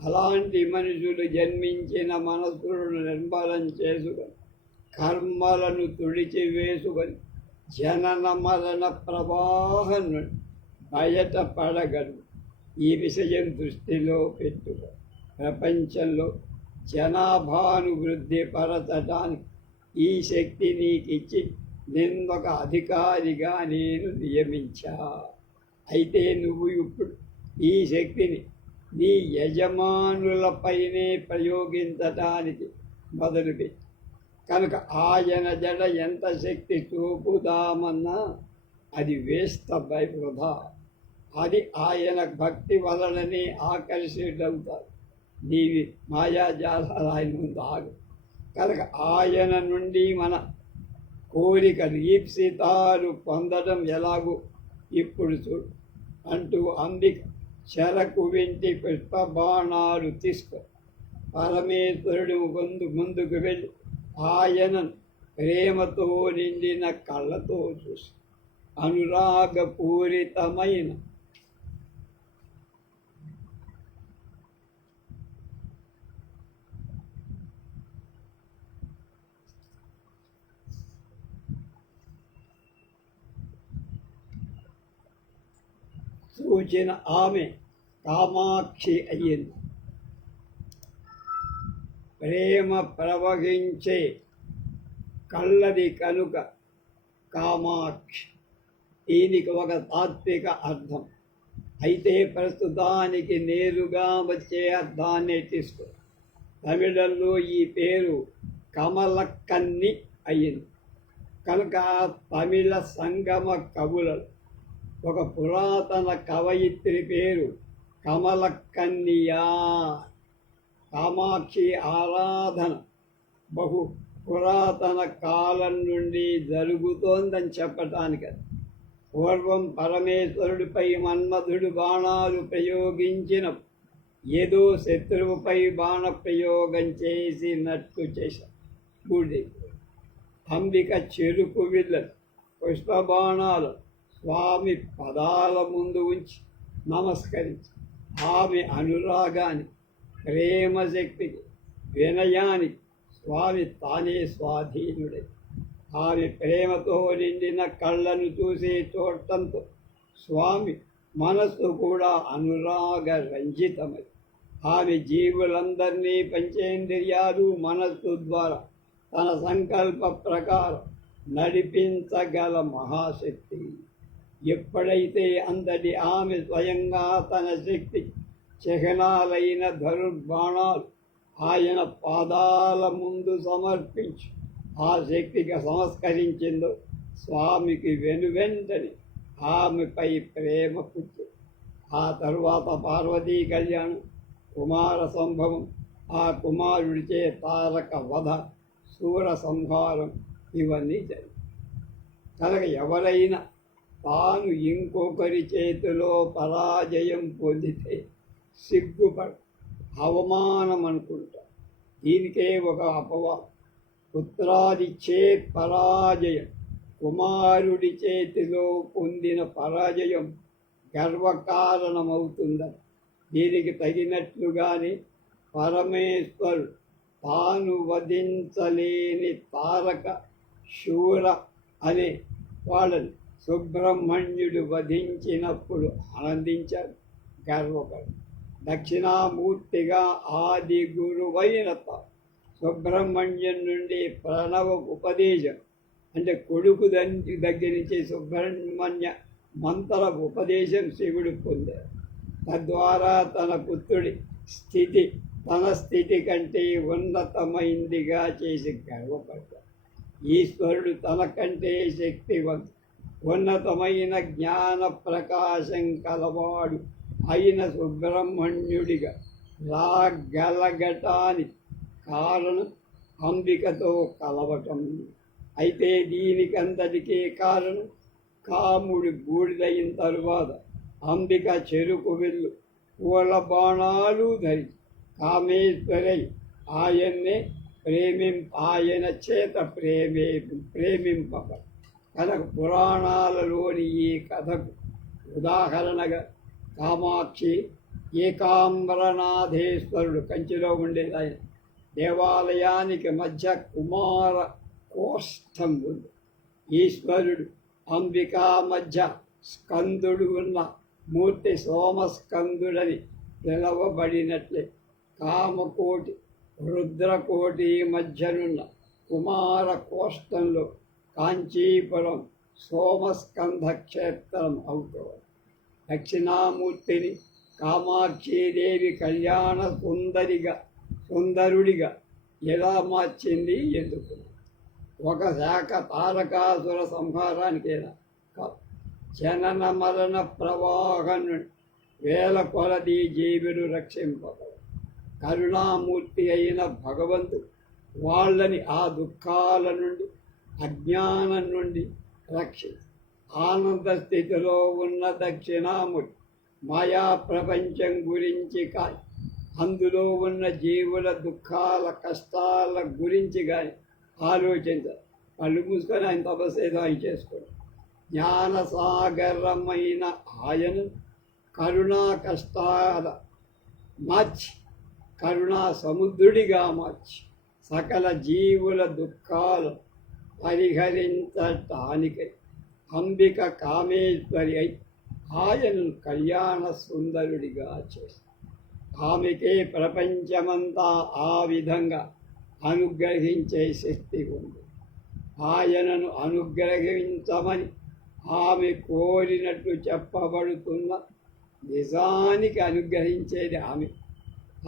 అలాంటి మనుషులు జన్మించిన మనస్సులను నిర్మలం చేసుకొని కర్మలను తుడిచివేసుకొని జనన మరణ ప్రవాహం నుండి బయటపడగలరు. ఈ విషయం దృష్టిలో పెట్టుకో. ప్రపంచంలో జనాభానువృద్ధి పరచడానికి ఈ శక్తి నీకిచ్చి నిన్నొక అధికారిగా నేను నియమించా. అయితే నువ్వు ఇప్పుడు ఈ శక్తిని నీ యజమానులపైనే ప్రయోగించటానికి మొదలుపెట్టి కనుక ఆయన జడ ఎంత శక్తి చూపుదామన్నా అది వేస్ట్ అబ్బాయి, వృధా. అది ఆయన భక్తి వలననే ఆకర్షితుడవుతారు. నీవి మాయాజాలాలు ఆయన ముందు ఆగు. కనుక ఆయన నుండి మన కోరికలు ఈప్సితాలు పొందడం ఎలాగో ఇప్పుడు చూడు అంటూ అంబిక చెరకు వెంటి పుష్పబాణాలు తీసుకో. పరమేశ్వరుడు ముందుకు వెళ్ళి ఆయనను ప్రేమతో నిండిన కళ్ళతో చూసి అనురాగపూరితమైన సూచిన ఆమె కామాక్షి అయ్యింది. ప్రేమ ప్రవహించే కళ్ళది కనుక కామాక్షి. దీనికి ఒక తాత్విక అర్థం. అయితే ప్రస్తుతానికి నేరుగా వచ్చే అర్థాన్ని తీసుకో. తమిళంలో ఈ పేరు కమలక్కన్ని అయ్యింది కనుక తమిళ సంగమ కవులలో ఒక పురాతన కవయిత్రి పేరు కమలక్కన్నియా. కామాక్షి ఆరాధన బహు పురాతన కాలం నుండి జరుగుతోందని చెప్పటానికి. పూర్వం పరమేశ్వరుడిపై మన్మధుడు బాణాలు ప్రయోగించిన ఏదో శత్రువుపై బాణప్రయోగం చేసినట్టు చేశారు. బూడిదైపోయాడు. అంబిక చెరుకు విల్లలు పుష్పబాణాలు స్వామి పదాల ముందు ఉంచి నమస్కరించి ఆమె అనురాగానికి, ప్రేమ శక్తికి, వినయానికి స్వామి తానే స్వాధీనుడై ఆమె ప్రేమతో నిండిన కళ్ళను చూసి చూడటంతో స్వామి మనస్సు కూడా అనురాగ రంజితమై ఆమె జీవులందరినీ పంచేంద్రియాలు మనస్సు ద్వారా తన సంకల్ప ప్రకారం నడిపించగల మహాశక్తి. ఎప్పుడైతే అంతటి ఆమె స్వయంగా తన శక్తి చిహ్నాలైన ధనుర్బాణాలు ఆయన పాదాల ముందు సమర్పించి ఆ శక్తికి సంస్కరించిందో స్వామికి వెనువెంటనే ఆమెపై ప్రేమ పుట్టి ఆ తరువాత పార్వతీ కళ్యాణం, కుమార సంభవం, ఆ కుమారుడిచే తారక వధ, శూర సంహారం ఇవన్నీ జరిగాయి. కనుక ఎవరైనా తాను ఇంకొకరి చేతిలో పరాజయం పొందితే సిగ్గుపడి అవమానం అనుకుంటారు. దీనికే ఒక అపవాదం. పుత్రాది చేత్ పరాజయం, కుమారుడి చేతిలో పొందిన పరాజయం గర్వకారణమవుతుందని. దీనికి తగినట్లుగానే పరమేశ్వరుడు తాను వధించలేని తారక, శూర అనే వాళ్ళని సుబ్రహ్మణ్యుడు వధించినప్పుడు ఆనందించాడు, గర్వపడి. దక్షిణామూర్తిగా ఆది గురువైన సుబ్రహ్మణ్యం నుండి ప్రణవ ఉపదేశం అంటే కొడుకు దగ్గర నుంచి సుబ్రహ్మణ్య మంత్ర ఉపదేశం శివుడు పొందాడు. తద్వారా తన పుత్రుడి స్థితి తన స్థితి కంటే ఉన్నతమైందిగా చేసి గర్వపడ్డాడు. ఈశ్వరుడు తన కంటే శక్తివంతుడు, ఉన్నతమైన జ్ఞాన ప్రకాశం కలవాడు అయిన సుబ్రహ్మణ్యుడిగా రాగలగటానికి కారణం అంబికతో కలవటం. అయితే దీనికంతటికీ కారణం కాముడి బూడిదైన తరువాత అంబిక చెరుకు విల్లు, పూల బాణాలు ధరించి కామేశ్వరై ఆయన్నే ఆయన చేత ప్రేమింపబ. కనుక పురాణాలలోని ఈ కథకు ఉదాహరణగా కామాక్షి ఏకాంబరనాథేశ్వరుడు కంచిలో ఉండేది. ఆయన దేవాలయానికి మధ్య కుమార కోష్టం ఉంది. ఈశ్వరుడు అంబికా మధ్య స్కందుడు ఉన్న మూర్తి సోమస్కందుడని పిలవబడినట్లే కామకోటి, రుద్రకోటి మధ్యనున్న కుమార కోష్టంలో కాంచీపురం సోమస్కంధ క్షేత్రం అవుతుంది. దక్షిణామూర్తిని కామాక్షీదేవి కళ్యాణ సుందరుడిగా ఎలా మార్చింది ఎందుకు? ఒక శాఖ తారకాసుర సంహారానికేనా కాదు, జనన మరణ ప్రవాహం నుండి వేల కొలది జీవులు రక్షింపగలరు. కరుణామూర్తి అయిన భగవంతుడు వాళ్ళని ఆ దుఃఖాల నుండి, అజ్ఞానం నుండి రక్షించి ఆనంద స్థితిలో ఉన్న దక్షిణామూర్తి మాయా ప్రపంచం గురించి కానీ, అందులో ఉన్న జీవుల దుఃఖాల కష్టాల గురించి కానీ ఆలోచించారు. కళ్ళు మూసుకొని ఆయన తపస్సేదో ఆయన చేసుకోండి. జ్ఞానసాగరమైన ఆయన కరుణా కష్టాల మార్చి, కరుణా సముద్రుడిగా మార్చి సకల జీవుల దుఃఖాలు పరిహరించటానికై అంబిక కామేశ్వరి అయి ఆయనను కళ్యాణ సుందరుడిగా చేసి ఆమెకే ప్రపంచమంతా ఆ విధంగా అనుగ్రహించే శక్తి ఉంది. ఆయనను అనుగ్రహించమని ఆమె కోరినట్టు చెప్పబడుతున్న నిజానికి అనుగ్రహించేది ఆమె.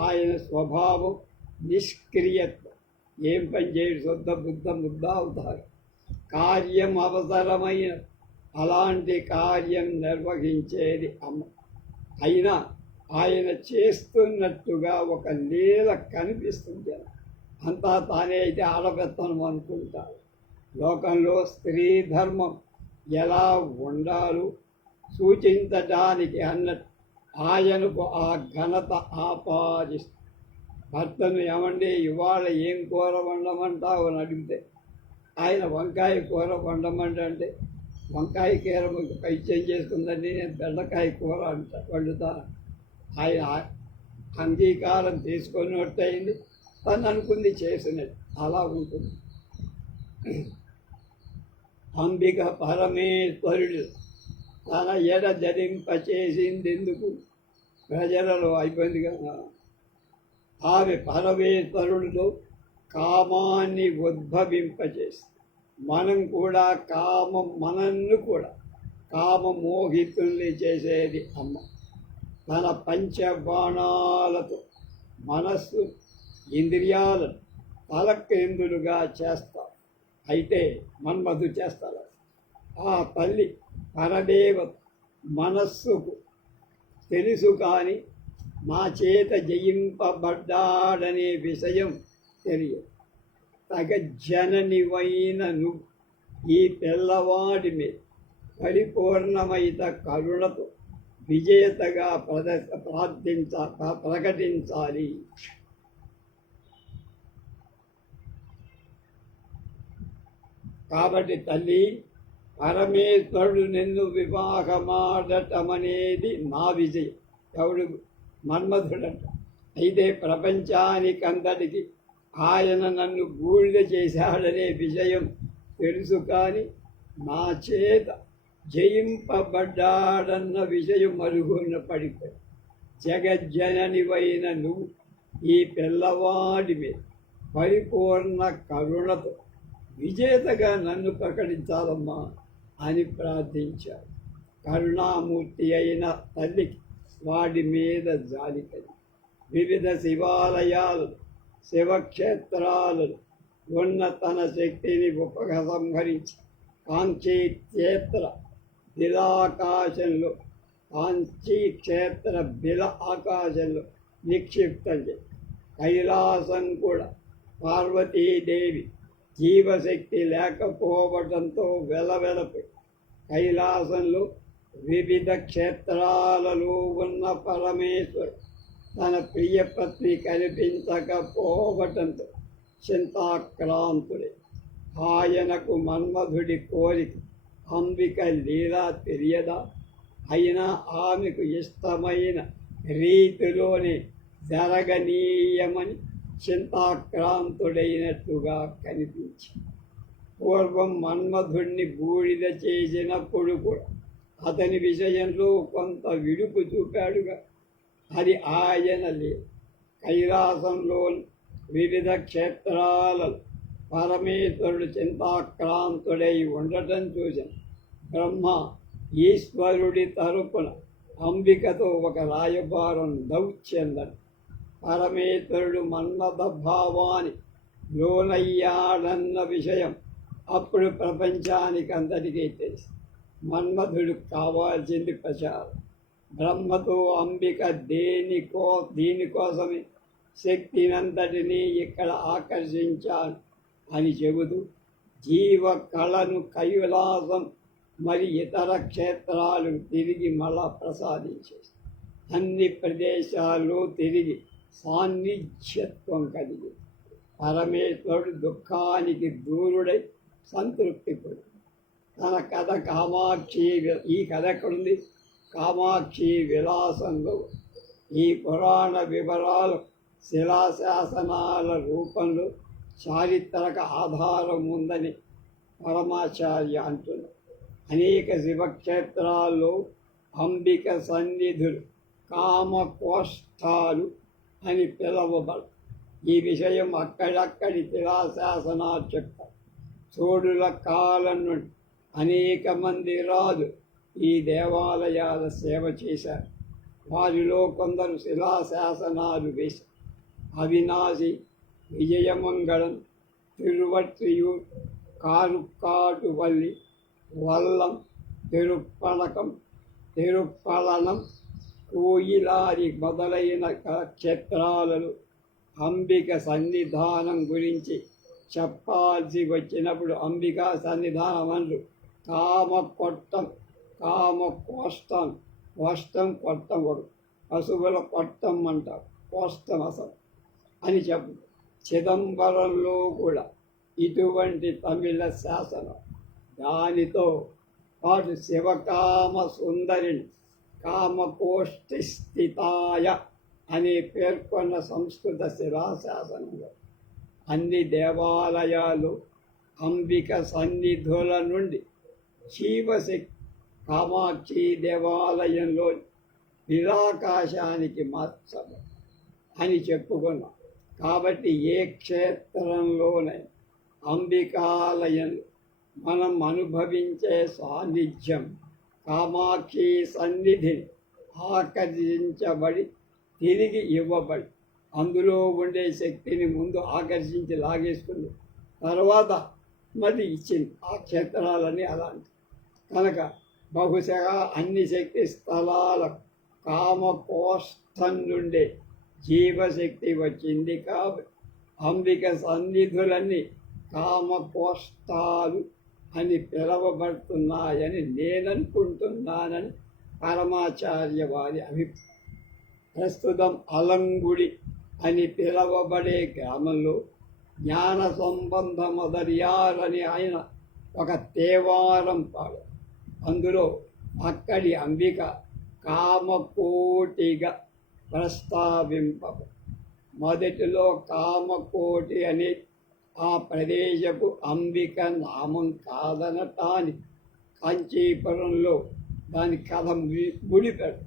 ఆయన స్వభావం నిష్క్రియత్వం, ఏం పని చేయడు, శుద్ధ బుద్ధ ముద్ద అవుతారు. కార్యం అవసరమైన అలాంటి కార్యం నిర్వహించేది అమ్మ. అయినా ఆయన చేస్తున్నట్టుగా ఒక లీల కనిపిస్తుంది. అంతా తానే అయితే ఆడపెత్తనం అనుకుంటారు. లోకంలో స్త్రీ ధర్మం ఎలా ఉండాలో సూచించటానికి అన్నట్టు ఆయనకు ఆ ఘనత ఆపాదిస్తుంది. భర్తను ఏమండి ఇవాళ ఏం కూర వండమంటావు అని అడిగితే ఆయన వంకాయ కూర వండమంటే వంకాయ కూర పైత్యం చేసుకుందండి, నేను బెండకాయ కూర వండుతా. ఆయన అంగీకారం తీసుకున్నట్టయింది, తను అనుకుంది చేసినట్టు. అలా ఉంటుంది. అంబిక పరమేశ్వరుడు తన ఎడ ధరింపచేసిందెందుకు? ప్రజలలో అయిపోయింది కదా. ఆమె పరమేశ్వరుడిలో కామాన్ని ఉద్భవింపచేసి మనం కూడా మనల్ని కూడా కామమోహితుల్ని చేసేది అమ్మ. తన పంచబాణాలతో మనస్సు ఇంద్రియాలను తలక్రిందులుగా చేస్తారు. అయితే మన్మధు చేస్తారు. ఆ తల్లి పరదేవత మనస్సుకు తెలుసు, కానీ మా చేత జయింపబడ్డాడనే విషయం తెలియదు. తగ జననివైన నువ్వు ఈ పిల్లవాడి మీద పరిపూర్ణమైన కరుణతో విజేతగా ప్రకటించాలి. కాబట్టి తల్లి, పరమేశ్వరుడు నిన్ను వివాహమాడటమనేది నా విజయం. ఎవడు? మన్మధుడంట. అయితే ప్రపంచానికంతటికి ఆయన నన్ను బూడిద చేశాడనే విషయం తెలుసు, కానీ నా చేత జయింపబడ్డాడన్న విషయం మరుగున పడిపోయి జగజ్జననివైన నువ్వు ఈ పిల్లవాడి మీద పరిపూర్ణ కరుణతో విజేతగా నన్ను ప్రకటించాలమ్మా అని ప్రార్థించారు. కరుణామూర్తి అయిన తల్లికి వాడి మీద జాలి కలిగి వివిధ శివాలయాలు శివక్షేత్రాలను ఉన్న తన శక్తిని ఉపసంహరించి కాంచీక్షేత్ర బిల ఆకాశంలో నిక్షిప్తం చేసి కైలాసం కూడా పార్వతీదేవి జీవశక్తి లేకపోవడంతో వెలవెలపై కైలాసంలో వివిధ క్షేత్రాలలో ఉన్న పరమేశ్వరుడు తన ప్రియపత్ని కనిపించకపోవటంతో చింతాక్రాంతుడే. ఆయనకు మన్మధుడి కోరిక అంబిక లీలా తెలియదా? అయినా ఆమెకు ఇష్టమైన రీతిలోనే జరగనీయమని చింతాక్రాంతుడైనట్టుగా కనిపించి పూర్వం మన్మధుడిని బూడిద చేసినప్పుడు కూడా అతని విషయంలో కొంత విడుపు చూపాడుగా. అది ఆయన లేదు. కైలాసంలోని వివిధ క్షేత్రాలలో పరమేశ్వరుడు చింతాక్రాంతుడై ఉండటం చూసిన బ్రహ్మ ఈశ్వరుడి తరపున అంబికతో ఒక రాయబారం దౌత్యందడు. పరమేశ్వరుడు మన్మథ భావాన్ని లోనయ్యాడన్న విషయం అప్పుడు ప్రపంచానికి అందరికీ తెలుసు. మన్మధుడు కావాల్సింది ప్రచారం. బ్రహ్మతో అంబిక దీనికోసమే శక్తినంతటినీ ఇక్కడ ఆకర్షించాను అని చెబుతూ జీవ కళను కైలాసం మరి ఇతర క్షేత్రాలు తిరిగి మళ్ళా ప్రసాదించేసి అన్ని ప్రదేశాల్లో తిరిగి సాన్నిధ్యత్వం కలిగి పరమేశ్వరుడు దుఃఖానికి దూరుడై సంతృప్తి పొంది తన కథ ఈ కథ ఎక్కడుంది? కామాక్షి విలాసంలో ఈ పురాణ వివరాలు శిలాశాసనాల రూపంలో చారిత్రక ఆధారం ఉందని పరమాచార్య అంటున్నారు. అనేక శివక్షేత్రాల్లో అంబిక సన్నిధులు కామకోష్ఠాలు అని పిలవబడు. ఈ విషయం అక్కడక్కడి శిలాశాసనాలు చెప్తారు. చోడుల కాలం నుండి అనేక మంది రాజు ఈ దేవాలయాల సేవ చేశారు. వారిలో కొందరు శిలాశాసనాలు వేశారు. అవినాశి, విజయమంగళం, తిరువట్రియూర్, కారుకాటువల్లి, వల్లం, తిరుప్పళనం, కోయిలారి మొదలైన క్షేత్రాలలో అంబిక సన్నిధానం గురించి చెప్పాల్సి వచ్చినప్పుడు అంబికా సన్నిధానం అంటూ కామకోష్టం, కొట్టం ఒకటి పశువుల కొట్టం అంటారు, కోష్టం అసలు అని చెప్పు. చిదంబరంలో కూడా ఇటువంటి తమిళ శాసనం. దానితో పాటు శివకామ సుందరిని కామకోష్ఠి స్థితాయ అని పేర్కొన్న సంస్కృత శిలాశాసనంలో అన్ని దేవాలయాలు అంబిక సన్నిధుల నుండి శివశక్తి కామాక్షి దేవాలయంలో నిరాకాశానికి మార్చబడి అని చెప్పుకున్నాం. కాబట్టి ఏ క్షేత్రంలోనే అంబికాలయంలో మనం అనుభవించే సాన్నిధ్యం కామాక్షి సన్నిధిని ఆకర్షించబడి తిరిగి ఇవ్వబడి అందులో ఉండే శక్తిని ముందు ఆకర్షించి లాగేసుకుంది, తర్వాత మరి ఇచ్చింది. ఆ క్షేత్రాలని అలాంటి కనుక బహుశా అన్ని శక్తి స్థలాల కామకోష్టం నుండే జీవశక్తి వచ్చింది. కాబట్టి అంబిక సన్నిధులన్నీ కామకోష్టాలు అని పిలవబడుతున్నాయని నేననుకుంటున్నానని పరమాచార్య వారి అభిప్రాయం. ప్రస్తుతం అలంగుడి అని పిలవబడే గ్రామంలో జ్ఞాన సంబంధ మొదర్యారని ఆయన ఒక తేవారం పాడారు. అందులో అక్కడి అంబిక కామకోటిగా ప్రస్తావింపబ. మొదటిలో కామకోటి అనే ఆ ప్రదేశపు అంబిక నామం కాదనటానికి కాంచీపురంలో దాని కథ ముడిపెడు.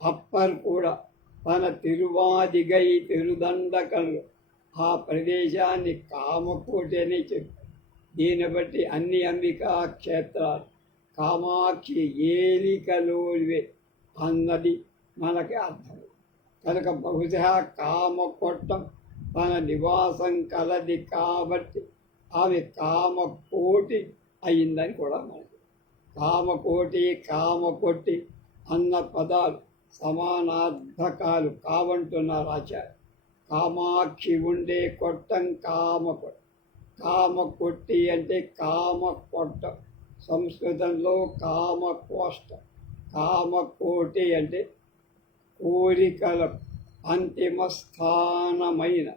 అప్పర్ కూడా తన తిరువాదిగై తిరుదండకంలో ఆ ప్రదేశాన్ని కామకోటి అని చెప్పారు. దీన్ని బట్టి అన్ని అంబికా క్షేత్రాలు కామాక్షి ఏలికలోవే అన్నది మనకి అర్థం. కనుక బహుశా కామకొట్టం తన నివాసం కలది కాబట్టి ఆమె కామకోటి అయిందని కూడా మనకి. కామకోటి కామకొట్టి అన్న పదాలు సమానార్థకాలు కావంటున్నారు ఆచార్య. కామాక్షి ఉండే కొట్టం కామకొట్ట, కామకొట్టి అంటే కామకొట్టం, సంస్కృతంలో కామకోష్ట, కామకోటి అంటే కోరికల అంతిమ స్థానమైన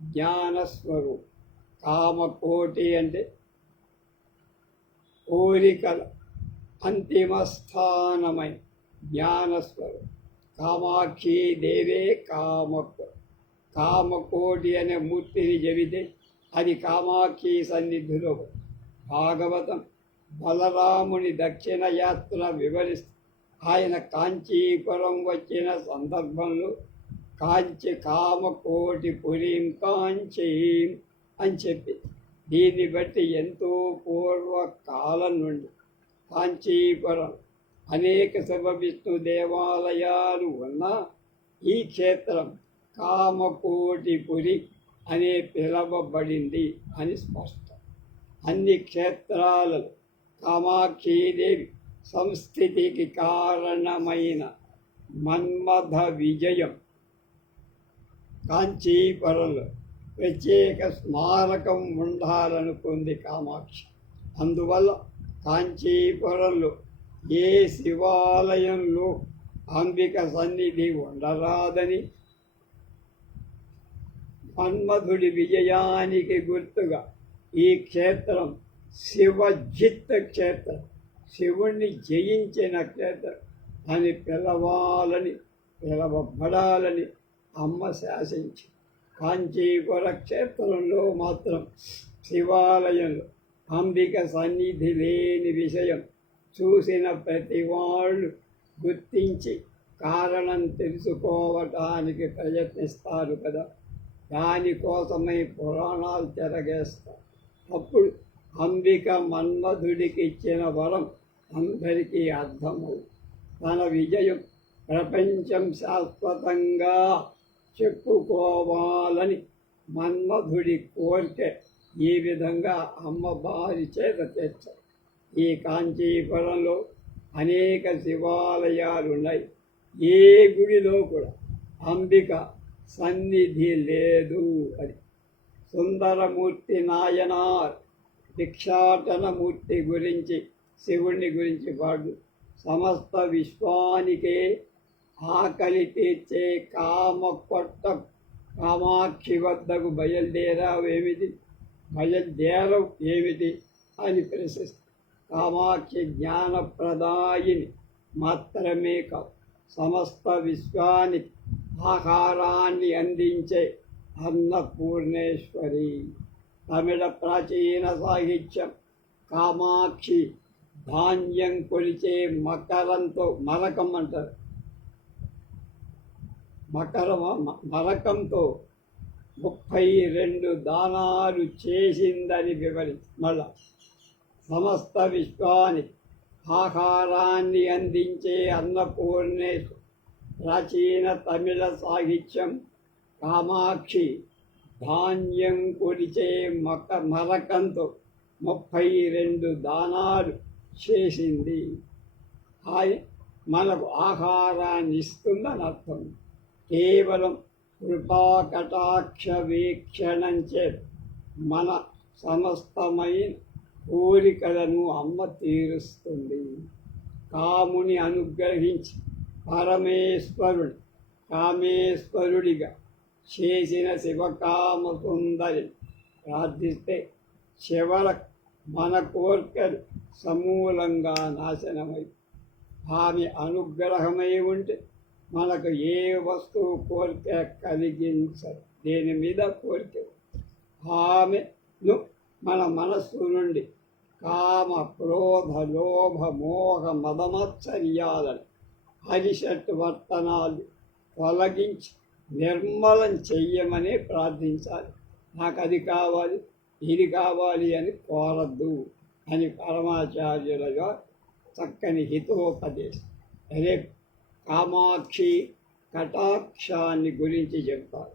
జ్ఞానస్వరూపం. కామకోటి అంటే కోరికల అంతిమ స్థానమైన జ్ఞానస్వరూపం. కామాక్షి దేవే కామకోటి అనే మూర్తిని చెబితే అది కామాక్షి సన్నిధిలో. భాగవతం బలరాముని దక్షిణ యాత్ర వివరిస్తూ ఆయన కాంచీపురం వచ్చిన సందర్భంలో కామకోటి పురీం కాంచీం అని చెప్పి, దీన్ని బట్టి ఎంతో పూర్వకాలం నుండి కాంచీపురం అనేక శివవిష్ణు దేవాలయాలు ఉన్న ఈ క్షేత్రం కామకోటిపురి అనే పిలవబడింది అని స్పష్టం. అన్ని క్షేత్రాలలో కామాక్షీదేవి సంస్థితికి కారణమైన మన్మథ విజయం కాంచీపురంలో ప్రత్యేక స్మారకం ఉండాలనుకుంది కామాక్షి. అందువల్ల కాంచీపురంలో ఏ శివాలయంలో అంబిక సన్నిధి ఉండరాదని మన్మధుడి విజయానికి గుర్తుగా ఈ క్షేత్రం శివజిత్ క్షేత్రం, శివుణ్ణి జయించిన క్షేత్రం అని పిలవబడాలని అమ్మ శాసించి, కాంచీపుర క్షేత్రంలో మాత్రం శివాలయంలో అంబిక సన్నిధి లేని విషయం చూసిన ప్రతి వాళ్ళు గుర్తించి కారణం తెలుసుకోవటానికి ప్రయత్నిస్తారు కదా. దానికోసమై పురాణాలు తిరగేస్తారు. అప్పుడు అంబిక మన్మధుడికి ఇచ్చిన వరం అందరికీ అర్థమవుతుంది. తన విజయం ప్రపంచం శాశ్వతంగా చెప్పుకోవాలని మన్మధుడి కోరిక ఈ విధంగా అమ్మవారి చేత తెచ్చారు. ఈ కాంచీపురంలో అనేక శివాలయాలు ఉన్నాయి. ఏ గుడిలో కూడా అంబిక సన్నిధి లేదు అని. సుందరమూర్తి నాయనార్ భిక్షాటనమూర్తి గురించి, శివుణ్ణి గురించి పాడు. సమస్త విశ్వానికే ఆకలి తీర్చే కామాక్షి వద్దకు బయలుదేరవు ఏమిటి అని ప్రశ్నిస్తారు. కామాక్షి జ్ఞానప్రదాయిని మాత్రమే కాదు, సమస్త విశ్వానికి ఆహారాన్ని అందించే అన్నపూర్ణేశ్వరి. తమిళ ప్రాచీన సాహిత్యం కామాక్షి ధాన్యం కొలిచే మరకం అంటారు. మరకంతో 32 దానాలు చేసిందని మళ్ళా సమస్త విశ్వానికి ఆహారాన్ని అందించే అన్నపూర్ణేశ్వరి. ప్రాచీన తమిళ సాహిత్యం కామాక్షి ధాన్యం కొలిచే మరకంతో 32 దానాలు చేసింది. మనకు ఆహారాన్ని ఇస్తుందని అర్థం. కేవలం కృపాకటాక్ష వీక్షణంచే మన సమస్తమైన కోరికలను అమ్మ తీరుస్తుంది. కాముని అనుగ్రహించి కామేశ్వరుడిగా చేసిన శివకామ సుందరి ప్రార్థిస్తే చివరకు మన కోరికలు సమూలంగా నాశనమై ఆమె అనుగ్రహమై ఉంటే మనకు ఏ వస్తువు కోరిక కలిగించదు. దేని మీద కోరిక ఆమెను మన మనస్సు నుండి కామ క్రోధ లోభ మోహ మదమత్సర్యాలను హరిషట్ వర్తనాలు తొలగించి నిర్మలం చెయ్యమని ప్రార్థించాలి. నాకు అది కావాలి ఇది కావాలి అని కోరద్దు అని పరమాచార్యులుగా చక్కని హితోపదేశం. అదే కామాక్షి కటాక్షాన్ని గురించి చెప్తారు.